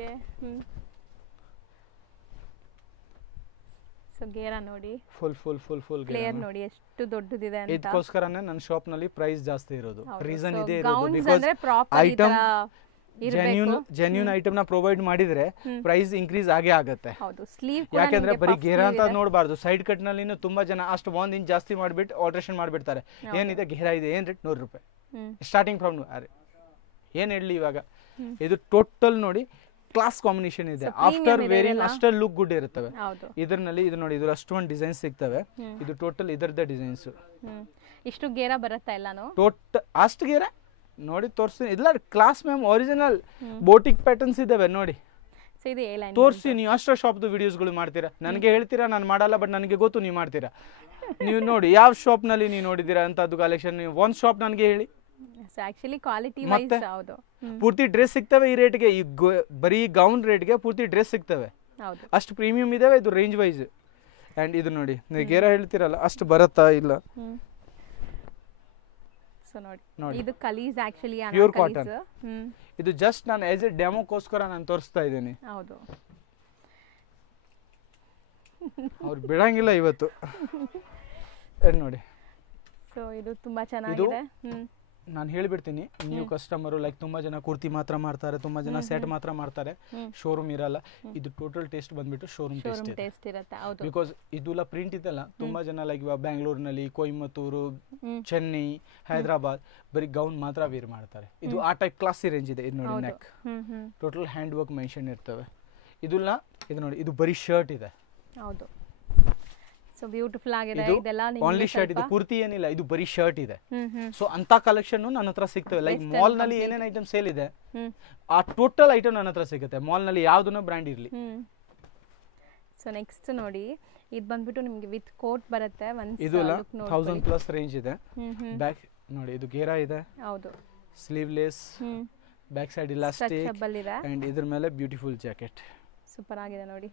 ಸೊ ಗೇರಾ ನೋಡಿ, ಫುಲ್ ಪ್ಲೇಯರ್ ನೋಡಿ ಎಷ್ಟು ದೊಡ್ಡದಿದೆ ಅಂತ. ಇದಕ್ಕೋಸ್ಕರನೇ ನನ್ನ ಶಾಪ್ ನಲ್ಲಿ ಪ್ರೈಸ್ ಜಾಸ್ತಿ ಇರೋದು. ರೀಸನ್ ಇದೆ ಇರೋದು, ಗೌನ್ಸ್ ಬಿಕಾಸ್ ಅಂದ್ರೆ ಪ್ರಾಪರ್ ಐಟಮ್ ಇರಬೇಕು. ಜೆನ್ಯೂನ್ ಐಟಮ್ ನ ಪ್ರೊವೈಡ್ ಮಾಡಿದ್ರೆ ಪ್ರೈಸ್ ಇನ್ಕ್ರೀಸ್ ಆಗೇ ಆಗುತ್ತೆ. ಹೌದು, ಸ್ಲೀವ್ ಕೂಡ ಯಾಕಂದ್ರೆ ಬರೀ ಗೇರಾ ಅಂತ ನೋಡಬಾರ್ದು. ಸೈಡ್ ಕಟ್ ನಲ್ಲಿ ತುಂಬಾ ಜನ ಅಷ್ಟು 1 ಇಂಚ್ ಜಾಸ್ತಿ ಮಾಡಿಬಿಟ್ಟು ಆಲ್ಟ್ರೇಷನ್ ಮಾಡಿಬಿಡ್ತಾರೆ. ಏನಿದೆ ಗೇರಾ ಇದೆ, ಏನ್ ರೇಟ್ 100 ರೂಪಾಯಿ ಸ್ಟಾರ್ಟಿಂಗ್ ಫ್ರಮ್. ಅರೆ ಏನ್ ಹೇಳಲಿ ಇವಾಗ. ಇದು ಟೋಟಲ್ ನೋಡಿ ಕ್ಲಾಸ್ ಕಾಂಬಿನೇಷನ್ ಇದೆ. ಆಫ್ಟರ್ ವೇರಿಂಗ್ ಅಷ್ಟೇ ಲುಕ್ ಗುಡ್ ಇರುತ್ತವೆ. ಇದರಲ್ಲಿ ಇದು ನೋಡಿ, ಇದ್ರ ಅಷ್ಟೊಂದು ಡಿಸೈನ್ಸ್ ಸಿಗ್ತವೆ. ಇದು ಟೋಟಲ್ ಇದರದೇ ಡಿಸೈನ್ಸ್. ಇಷ್ಟು ಗೇರಾ ಬರುತ್ತಾ ಎಲ್ಲಾನು? ಅಷ್ಟು ಗೇರಾ ನೋಡಿ ತೋರಿಸ್ತೀನಿ. ಇಲ್ಲ class ma'am, original boutique patterns ಇದಾವೆ ನೋಡಿ. ತೋರಿಸಿ. ನೀವು ಅಷ್ಟೇ ಶಾಪ್ದು ವಿಡಿಯೋಸ್ಗಳು ಮಾಡ್ತೀರಾ, ನನಗೆ ಹೇಳ್ತೀರಾ ನಾನು ಮಾಡಲ್ಲ, ಬಟ್ ನನಗೆ ಗೊತ್ತು ನೀವು ಮಾಡ್ತೀರಾ. ನೀವು ನೋಡಿ ಯಾವ ಶಾಪ್ ನಲ್ಲಿ ನೀವು ನೋಡಿದ್ದೀರಾ ಅಂತದ್ದು ಕಲೆಕ್ಷನ್. ನೀವು ಒಂದು ಶಾಪ್ ನನಗೆ ಹೇಳಿ. ಆಕ್ಚುಲಿ ಕ್ವಾಲಿಟಿ ವೈಸ್ ಹೌದು, ಪೂರ್ತಿ ಡ್ರೆಸ್ ಸಿಗ್ತವೆ ಈ ರೇಟ್ಗೆ. ಈ ಬರೀ ಗೌನ್ ರೇಟ್ಗೆ ಪೂರ್ತಿ ಡ್ರೆಸ್ ಸಿಗ್ತವೆ. ಅಷ್ಟು ಪ್ರೀಮಿಯಂ ಇದಾವೆ. ಇದು ರೇಂಜ್ ವೈಸ್. ಅಂಡ್ ಇದು ನೋಡಿ, ನೀವು ಗೇರಾ ಹೇಳ್ತೀರಲ್ಲ ಅಷ್ಟು ಬರುತ್ತಾ ಇಲ್ಲ. ಸೊ ನೋಡಿ, ಇದು ಕಲೀಸ್ ಆಕ್ಚುಲಿ ಪ್ಯೂರ್ ಕಾಟನ್. ಇದು ಜಸ್ಟ್ ನಾನು ಆಸ್ ಎ ಡೆಮೋಗೋಸ್ಕರ ನಾನು ತೋರಿಸ್ತಾ ಇದ್ದೀನಿ. ಹೌದು, ಅವ್ರು ಬಿಡಂಗಿಲ್ಲ ಇವತ್ತು. ನೋಡಿ, ಸೊ ಇದು ತುಂಬಾ ಚೆನ್ನಾಗಿದೆ. ನಾನು ಹೇಳ್ಬಿಡ್ತೀನಿ, ನೀವು ಕಸ್ಟಮರು ಲೈಕ್ ತುಂಬಾ ಜನ ಕುರ್ತಿ ಮಾತ್ರ ಮಾಡ್ತಾರೆ, ತುಂಬಾ ಜನ ಸೆಟ್ ಮಾತ್ರ ಮಾಡ್ತಾರೆ, ಶೋರೂಮ್ ಇರಲ್ಲ. ಇದು ಟೋಟಲ್ ಟೇಸ್ಟ್ ಬಂದ್ಬಿಟ್ಟು ಶೋರೂಮ್ ಟೇಸ್ಟ್ ಇರುತ್ತೆ. ಬಿಕಾಸ್ ಇದೆಲ್ಲ ಪ್ರಿಂಟ್ ಇದೆಲ್ಲ ತುಂಬಾ ಜನ ಲೈಕ್ ಇವಾಗ ಬ್ಯಾಂಗ್ಳೂರ್ನಲ್ಲಿ, ಕೊಯಮತ್ತೂರು, ಚೆನ್ನೈ, ಹೈದರಾಬಾದ್ ಬರೀ ಗೌನ್ ಮಾತ್ರ ವೇರ್ ಮಾಡ್ತಾರೆ. ಇದು ಆ ಟೈಪ್ ಕ್ಲಾಸಿ ರೇಂಜ್ ಇದೆ. ಇದು ನೋಡಿ, neck total hand work mention ಇರ್ತವೆ. ಇದು ನೋಡಿ, ಇದು ಬರೀ ಶರ್ಟ್ ಇದೆ. ಹೌದು, ಸೊ ಬ್ಯೂಟಿಫುಲ್ ಆಗಿದೆ ಇದು ಇದೆಲ್ಲ ಓನ್ಲಿ ಶರ್ಟ್ ಇದು ಕುರ್ತಿ ಏನಿಲ್ಲ, ಇದು ಬರೀ ಶರ್ಟ್ ಇದೆ. ಹ್ಮ್ ಸೊ ಅಂತ ಕಲೆಕ್ಷನ್ ನನ್ನ ಹತ್ರ ಸಿಗ್ತವೆ. ಲೈಕ್ ಮಾಲ್ ನಲ್ಲಿ ಏನೇನ್ ಐಟಮ್ ಸೇಲ್ ಇದೆ ಆ ಟೋಟಲ್ ಐಟಮ್ ನನ್ನ ಹತ್ರ ಸಿಗುತ್ತೆ, ಮಾಲ್ ನಲ್ಲಿ ಯಾವ್ದನ್ನ ಬ್ರ್ಯಾಂಡ್ ಇರ್ಲಿ. ಸೊ ನೆಕ್ಸ್ಟ್ ನೋಡಿ, ಇದು ಬಂದ್ಬಿಟ್ಟು ನಿಮಗೆ ವಿತ್ ಕೋಟ್ ಬರುತ್ತೆ. ಇದು 1000+ ರೇಂಜ್ ಇದೆ. ಬ್ಯಾಕ್ ನೋಡಿ, ಇದು ಗೇರಾ ಇದೆ, ಹೌದು, sleeveless, back side elastic and ಇದ್ರ ಮೇಲೆ ಬ್ಯೂಟಿಫುಲ್ ಜಾಕೆಟ್. ಸೂಪರ್ ಆಗಿದೆ ನೋಡಿ,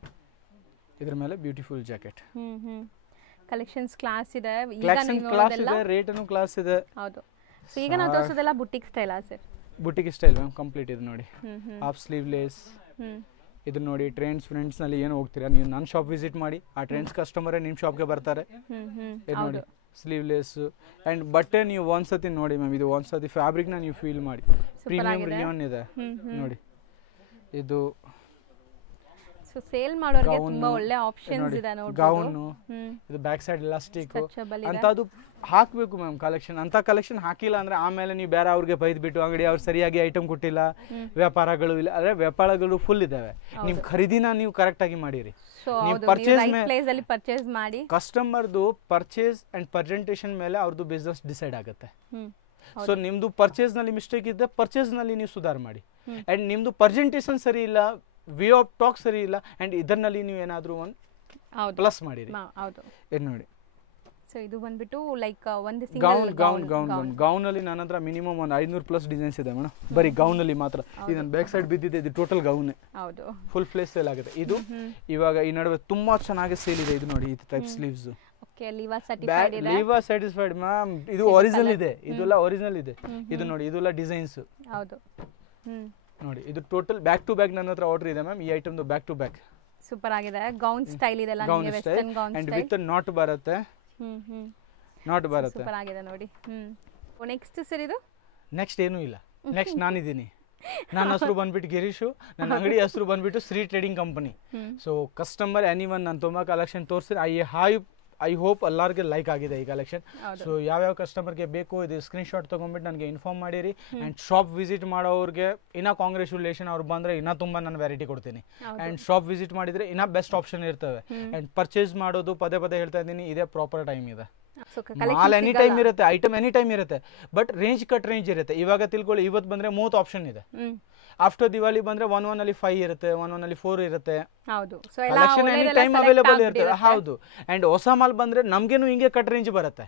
ಇದ್ರ ಮೇಲೆ ಬ್ಯೂಟಿಫುಲ್ ಜಾಕೆಟ್. ಕಲೆಕ್ಷನ್ಸ್ ಕ್ಲಾಸ್ ಇದೆ. ಈಗ ನೀವು ನೋಡೋದೆಲ್ಲ ರೇಟ್ ಅನ್ನು ಕ್ಲಾಸ್ ಇದೆ. ಹೌದು. ಸೊ ಈಗ ನಾವು ತೋರಿಸೋದೆಲ್ಲ boutique style sir? Boutique style ma'am, complete ಇದು ನೋಡಿ. ಹಾಫ್ ಸ್ಲೀವ್ಲೆಸ್ ಇದು ನೋಡಿ. ಟ್ರೆಂಡ್ಸ್ ಫ್ರೆಂಡ್ಸ್ ನಲ್ಲಿ ಏನು ಹೋಗ್ತೀರಾ ನೀವು, ನನ್ನ ಶಾಪ್ ವಿಸಿಟ್ ಮಾಡಿ, ಆ ಟ್ರೆಂಡ್ಸ್ ಕಸ್ಟಮರೇ ನಿಮ್ಮ ಶಾಪ್ಗೆ ಬರ್ತಾರೆ. ಇದು ನೋಡಿ ಸ್ಲೀವ್ಲೆಸ್ ಅಂಡ್ ಬಟ್ಟೆ ನೀವು ಒಂದ್ಸತಿ ನೋಡಿ ಮ್ಯಾಮ್, ಇದು ಒಂದ್ಸತಿ ಫ್ಯಾಬ್ರಿಕ್ ನ ನೀವು ಫೀಲ್ ಮಾಡಿ. ಪ್ರೀಮಿಯಂ ರಿಯಾನ್ ಇದೆ ನೋಡಿ. ಇದು ಸೊ ಸೇಲ್ ಮಾಡೋರಿಗೆ ತುಂಬಾ ಒಳ್ಳೆ ಆಪ್ಷನ್ಸ್ ಇದೆ ನೋಡಿ. ಗೌನ್, ಇದು ಬ್ಯಾಕ್ ಸೈಡ್ ಇಲಾಸ್ಟಿಕ್ ಅಂತದ್ದು ಹಾಕಬೇಕು ಮ್ಯಾಮ್ ಕಲೆಕ್ಷನ್. ಅಂತ ಕಲೆಕ್ಷನ್ ಹಾಕಿಲ್ಲ ಅಂದ್ರೆ ಆಮೇಲೆ ನೀವು ಬೇರೆ ಅವ್ರಿಗೆ ಬೈದ್ಬಿಟ್ಟು ಅಂಗಡಿ ಅವ್ರು ಸರಿಯಾಗಿ ಐಟಮ್ ಕೊಟ್ಟಿಲ್ಲ, ವ್ಯಾಪಾರಗಳು ಇಲ್ಲ, ಅದೇ ವ್ಯಾಪಾರಗಳು ಫುಲ್ ಇದಾವೆ. ನಿಮ್ ಖರೀದಿನ ನೀವು ಕರೆಕ್ಟ್ ಆಗಿ ಮಾಡಿರಿ. ನೀವು ಪರ್ಚೇಸ್ ಮಾಡಿ ಕಸ್ಟಮರ್ದು ಪರ್ಚೇಸ್ ಅಂಡ್ ಪ್ರೆಸೆಂಟೇಷನ್ ಮೇಲೆ ಅವ್ರದ್ದು ಬಿಸ್ನೆಸ್ ಡಿಸೈಡ್ ಆಗುತ್ತೆ. ಸೊ ನಿಮ್ದು ಪರ್ಚೇಸ್ ನಲ್ಲಿ ಮಿಸ್ಟೇಕ್ ಇದ್ದೆ, ಪರ್ಚೇಸ್ ನಲ್ಲಿ ನೀವು ಸುಧಾರ ಮಾಡಿ. ಅಂಡ್ ನಿಮ್ದು ಪ್ರೆಸೆಂಟೇಷನ್ ಸರಿ ಇಲ್ಲ, ವೇ ಆಫ್ ಟಾಕ್ ಸರಿ ಇಲ್ಲ, ಅಂಡ್ ಇದರಲ್ಲಿ ನೀವು ಏನಾದ್ರೂ ಒಂದು ಪ್ಲಸ್ ಮಾಡಿರಿ. ಇದು ನೋಡಿ. ಸೊ ಇದು ಬಂದ್ಬಿಟ್ಟು ಲೈಕ್ ಒಂದು ಗೌನ್ ಅಲ್ಲಿ ನನ್ನ ಹತ್ರ ಮಿನಿಮಮ್ ಒಂದು 500+ ಡಿಸೈನ್ಸ್ ಇದೆ ಮೇಡಮ್, ಬರೀ ಗೌನ್ ಅಲ್ಲಿ ಮಾತ್ರ. ಇದನ್ನ ಬ್ಯಾಕ್ ಸೈಡ್ ಬಿದ್ದಿದೆ, ಇದು total gown, full place sale ಆಗುತ್ತೆ. ಇದು ಇವಾಗ ಈ ನಡುವೆ ತುಂಬಾ ಚೆನ್ನಾಗಿ ಸೇಲ್ ಇದೆ. ಇದು ನೋಡಿ, ಈ type sleeves Liva certified ma'am. ಇದು ಒರಿಜಿನಲ್ ಇದೆ, ಇದೆಲ್ಲ ಒರಿಜಿನಲ್ ಇದೆ. ಇದು ನೋಡಿ, ಇದೆಲ್ಲ ಡಿಸೈನ್ಸ್ ನೋಡಿ. ಇದು ಟೋಟಲ್ ಬ್ಯಾಕ್ ಟು ಬ್ಯಾಕ್ ನನ್ನ ಹತ್ರ ಆರ್ಡರ್ ಇದೆ ಮ್ಯಾಮ್. ಈ item back to back super ಆಗಿದೆ. ಗೌನ್ ಸ್ಟೈಲ್ ಇದೆಲ್ಲ ನಿಮಗೆ, western gown and with knot ಬರುತ್ತೆ. ನಾಟ್ ಬರುತ್ತೆ, ಸೂಪರ್ ಆಗಿದೆ ನೋಡಿ. ನೆಕ್ಸ್ಟ್ ಸರ್ ಇದು ನೆಕ್ಸ್ಟ್ ಏನೂ ಇಲ್ಲ, ನೆಕ್ಸ್ಟ್ ನಾನಿದ್ದೀನಿ. ನನ್ನ ಹೆಸರು ಬಂದ್ಬಿಟ್ಟು ಗಿರೀಶು, ನನ್ನ ಅಂಗಡಿ ಹೆಸರು ಬಂದ್ಬಿಟ್ಟು Shri trading company. So customer anyone ನಾನು ತುಂಬಾ ಕಲೆಕ್ಷನ್ ತೋರಿಸಿದ್ರೆ ಐ ಹೋಪ್ ಎಲ್ಲರಿಗೆ ಲೈಕ್ ಆಗಿದೆ ಈ ಕಲೆಕ್ಷನ್. ಸೊ ಯಾವ್ಯಾವ ಕಸ್ಟಮರ್ಗೆ ಬೇಕು ಇದು ಸ್ಕ್ರೀನ್ಶಾಟ್ ತೊಗೊಂಡ್ಬಿಟ್ಟು ನನಗೆ ಇನ್ಫಾರ್ಮ್ ಮಾಡಿರಿ. ಆ್ಯಂಡ್ ಶಾಪ್ ವಿಸಿಟ್ ಮಾಡೋರಿಗೆ ಇನ್ನೂ ಕಾಂಗ್ರ್ಯಾಚುಲೇಷನ್, ಅವ್ರು ಬಂದರೆ ಇನ್ನೂ ತುಂಬ ನಾನು ವೆರೈಟಿ ಕೊಡ್ತೀನಿ. ಆ್ಯಂಡ್ ಶಾಪ್ ವಿಸಿಟ್ ಮಾಡಿದರೆ ಇನ್ನೂ ಬೆಸ್ಟ್ ಆಪ್ಷನ್ ಇರ್ತವೆ. ಆ್ಯಂಡ್ ಪರ್ಚೇಸ್ ಮಾಡೋದು ಪದೇ ಹೇಳ್ತಾ ಇದ್ದೀನಿ, ಇದೇ ಪ್ರಾಪರ್ ಟೈಮ್ ಇದೆ. ಮಾಲ್ ಎನಿ ಟೈಮ್ ಇರುತ್ತೆ, ಐಟಮ್ ಎನಿ ಟೈಮ್ ಇರುತ್ತೆ, ಬಟ್ ರೇಂಜ್ ಕಟ್ ರೇಂಜ್ ಇರುತ್ತೆ. ಇವಾಗ ತಿಳ್ಕೊಳ್ಳಿ, ಇವತ್ತು ಬಂದರೆ 30 ಆಪ್ಷನ್ ಇದೆ. ಆಫ್ಟರ್ ದಿವಾಲಿ ಬಂದ್ರೆ 1 ಅಲ್ಲಿ 5 ಇರುತ್ತೆ, 1 ಅಲ್ಲಿ 4 ಇರುತ್ತೆ. ಕಲೆಕ್ಷನ್ ಎನಿ ಟೈಮ್ ಅವೈಲೇಬಲ್ ಇರ್ತದೆ. ಹೌದು. ಅಂಡ್ ಹೊಸ ಮಾಲ್ ಬಂದ್ರೆ ನಮ್ಗೇನು ಹಿಂಗೆ ಕಟ್ ರೇಂಜ್ ಬರುತ್ತೆ.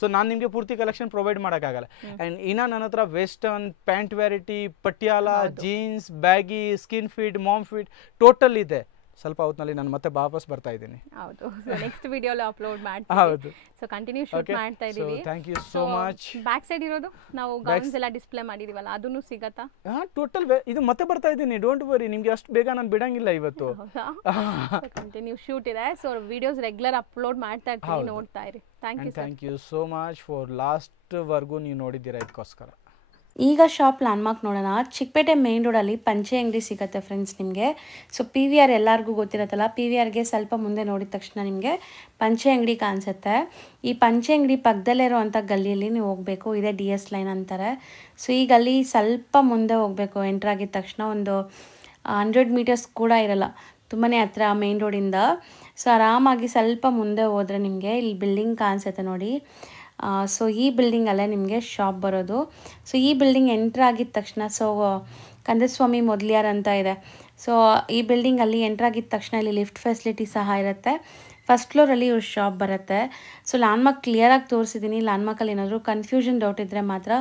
ಸೊ ನಾನು ನಿಮ್ಗೆ ಪೂರ್ತಿ ಕಲೆಕ್ಷನ್ ಪ್ರೊವೈಡ್ ಮಾಡೋಕ್ಕಾಗಲ್ಲ. ಅಂಡ್ ಇನ್ನ ನನ್ನ ಹತ್ರ western pant variety, Patiala, jeans, baggy, skin fit, mom fit total ಇದೆ. ಸ್ವಲ್ಪ ಹೊತ್ತಿನಲ್ಲಿ ನಾನು ಮತ್ತೆ ವಾಪಸ್ ಬರ್ತಾ ಇದ್ದೀನಿ. ಹೌದು, ನೆಕ್ಸ್ಟ್ ವಿಡಿಯೋಲಿ ಅಪ್ಲೋಡ್ ಮಾಡ್ತೀನಿ. ಹೌದು, ಸೊ ಕಂಟಿನ್ಯೂ ಶೂಟ್ ಮಾಡ್ತಾ ಇದೀವಿ. Thank you so much. Back side ಇರೋದು ನಾವು ಗೌನ್ಸ್ ಎಲ್ಲ ಡಿಸ್ಪ್ಲೇ ಮಾಡಿದೀವಲ್ಲ, ಅದನ್ನು ಸಿಗತ್ತಾ? ಟೋಟಲ್ ಇದು ಮತ್ತೆ ಬರ್ತಾ ಇದ್ದೀನಿ, ಡೋಂಟ್ ವರಿ. ನಿಮ್ಗೆ ಅಷ್ಟು ಬೇಗ ನಾನು ಬಿಡಂಗಿಲ್ಲ ಇವತ್ತು. ಕಂಟಿನ್ಯೂ ಶೂಟ್ ಇದೆ, ಸೊ ವಿಡಿಯೋಸ್ ರೆಗ್ಯುಲರ್ ಅಪ್ಲೋಡ್ ಮಾಡ್ತಾ ಇರ್ತೀನಿ, ನೋಡ್ತಾ ಇರಿ. Thank you so much for last ವರ್ಗೂ ನೀವು ನೋಡಿದ್ದೀರಾ, ಇದಕ್ಕೋಸ್ಕರ. ಈಗ ಶಾಪ್ ಲ್ಯಾಂಡ್ಮಾರ್ಕ್ ನೋಡೋಣ. ಚಿಕ್ಕಪೇಟೆ ಮೇನ್ ರೋಡಲ್ಲಿ ಪಂಚೆ ಅಂಗಡಿ ಸಿಗುತ್ತೆ ಫ್ರೆಂಡ್ಸ್ ನಿಮಗೆ. ಸೊ PVR ಎಲ್ಲರಿಗೂ ಗೊತ್ತಿರುತ್ತಲ್ಲ, PVRಗೆ ಸ್ವಲ್ಪ ಮುಂದೆ ನೋಡಿದ ತಕ್ಷಣ ನಿಮಗೆ ಪಂಚೆ ಅಂಗಡಿ ಕಾಣಿಸುತ್ತೆ. ಈ ಪಂಚೆ ಅಂಗಡಿ ಪಕ್ಕದಲ್ಲೇ ಇರೋವಂಥ ಗಲ್ಲಿಯಲ್ಲಿ ನೀವು ಹೋಗಬೇಕು, ಇದೇ DS ಲೈನ್ ಅಂತಾರೆ. ಸೊ ಈ ಗಲ್ಲಿ ಸ್ವಲ್ಪ ಮುಂದೆ ಹೋಗಬೇಕು. ಎಂಟ್ರಾಗಿದ್ದ ತಕ್ಷಣ ಒಂದು 100 ಮೀಟರ್ಸ್ ಕೂಡ ಇರಲ್ಲ, ತುಂಬಾ ಹತ್ರ ಮೇನ್ ರೋಡಿಂದ. ಸೊ ಆರಾಮಾಗಿ ಸ್ವಲ್ಪ ಮುಂದೆ ಹೋದರೆ ನಿಮಗೆ ಇಲ್ಲಿ ಬಿಲ್ಡಿಂಗ್ ಕಾಣಿಸುತ್ತೆ ನೋಡಿ. ಸೊ ಈ ಬಿಲ್ಡಿಂಗಲ್ಲೇ ನಿಮಗೆ ಶಾಪ್ ಬರೋದು. ಸೊ ಈ ಬಿಲ್ಡಿಂಗ್ ಎಂಟ್ರಾಗಿದ್ದ ತಕ್ಷಣ ಕಂದಸ್ವಾಮಿ ಮೊದಲಿಯಾರ್ ಅಂತ ಇದೆ. ಸೊ ಈ ಬಿಲ್ಡಿಂಗಲ್ಲಿ ಎಂಟ್ರಾಗಿದ್ದ ತಕ್ಷಣ ಇಲ್ಲಿ ಲಿಫ್ಟ್ ಫೆಸಿಲಿಟಿ ಸಹ ಇರುತ್ತೆ. ಫಸ್ಟ್ ಫ್ಲೋರಲ್ಲಿ ಇವ್ರ ಶಾಪ್ ಬರುತ್ತೆ. ಸೊ ಲ್ಯಾಂಡ್ಮಾರ್ಕ್ ಕ್ಲಿಯರಾಗಿ ತೋರಿಸಿದ್ದೀನಿ. ಲ್ಯಾಂಡ್ಮಾರ್ಕಲ್ಲಿ ಏನಾದರೂ ಕನ್ಫ್ಯೂಷನ್ ಡೌಟ್ ಇದ್ದರೆ ಮಾತ್ರ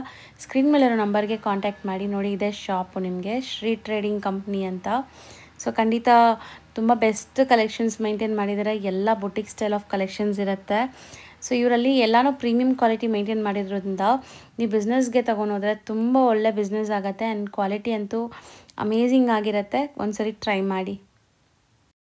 ಸ್ಕ್ರೀನ್ ಮೇಲಿರೋ ನಂಬರ್ಗೆ ಕಾಂಟ್ಯಾಕ್ಟ್ ಮಾಡಿ. ನೋಡಿ, ಇದೇ ಶಾಪು ನಿಮಗೆ, ಶ್ರೀ ಟ್ರೇಡಿಂಗ್ ಕಂಪ್ನಿ ಅಂತ. ಸೊ ಖಂಡಿತ ತುಂಬ ಬೆಸ್ಟ್ ಕಲೆಕ್ಷನ್ಸ್ ಮೇಂಟೈನ್ ಮಾಡಿದ್ದಾರೆ. ಎಲ್ಲ ಬುಟಿಕ್ ಸ್ಟೈಲ್ ಆಫ್ ಕಲೆಕ್ಷನ್ಸ್ ಇರುತ್ತೆ. ಸೊ ಇವರಲ್ಲಿ ಎಲ್ಲನೂ ಪ್ರೀಮಿಯಂ ಕ್ವಾಲಿಟಿ ಮೇಂಟೈನ್ ಮಾಡಿರೋದ್ರಿಂದ ನೀವು ಬಿಸ್ನೆಸ್ಗೆ ತೊಗೊಂಡೋದ್ರೆ ತುಂಬ ಒಳ್ಳೆ ಬಿಸ್ನೆಸ್ ಆಗುತ್ತೆ. ಆ್ಯಂಡ್ ಕ್ವಾಲಿಟಿ ಅಂತೂ ಅಮೇಝಿಂಗ್ ಆಗಿರುತ್ತೆ. ಒಂದ್ಸರಿ ಟ್ರೈ ಮಾಡಿ.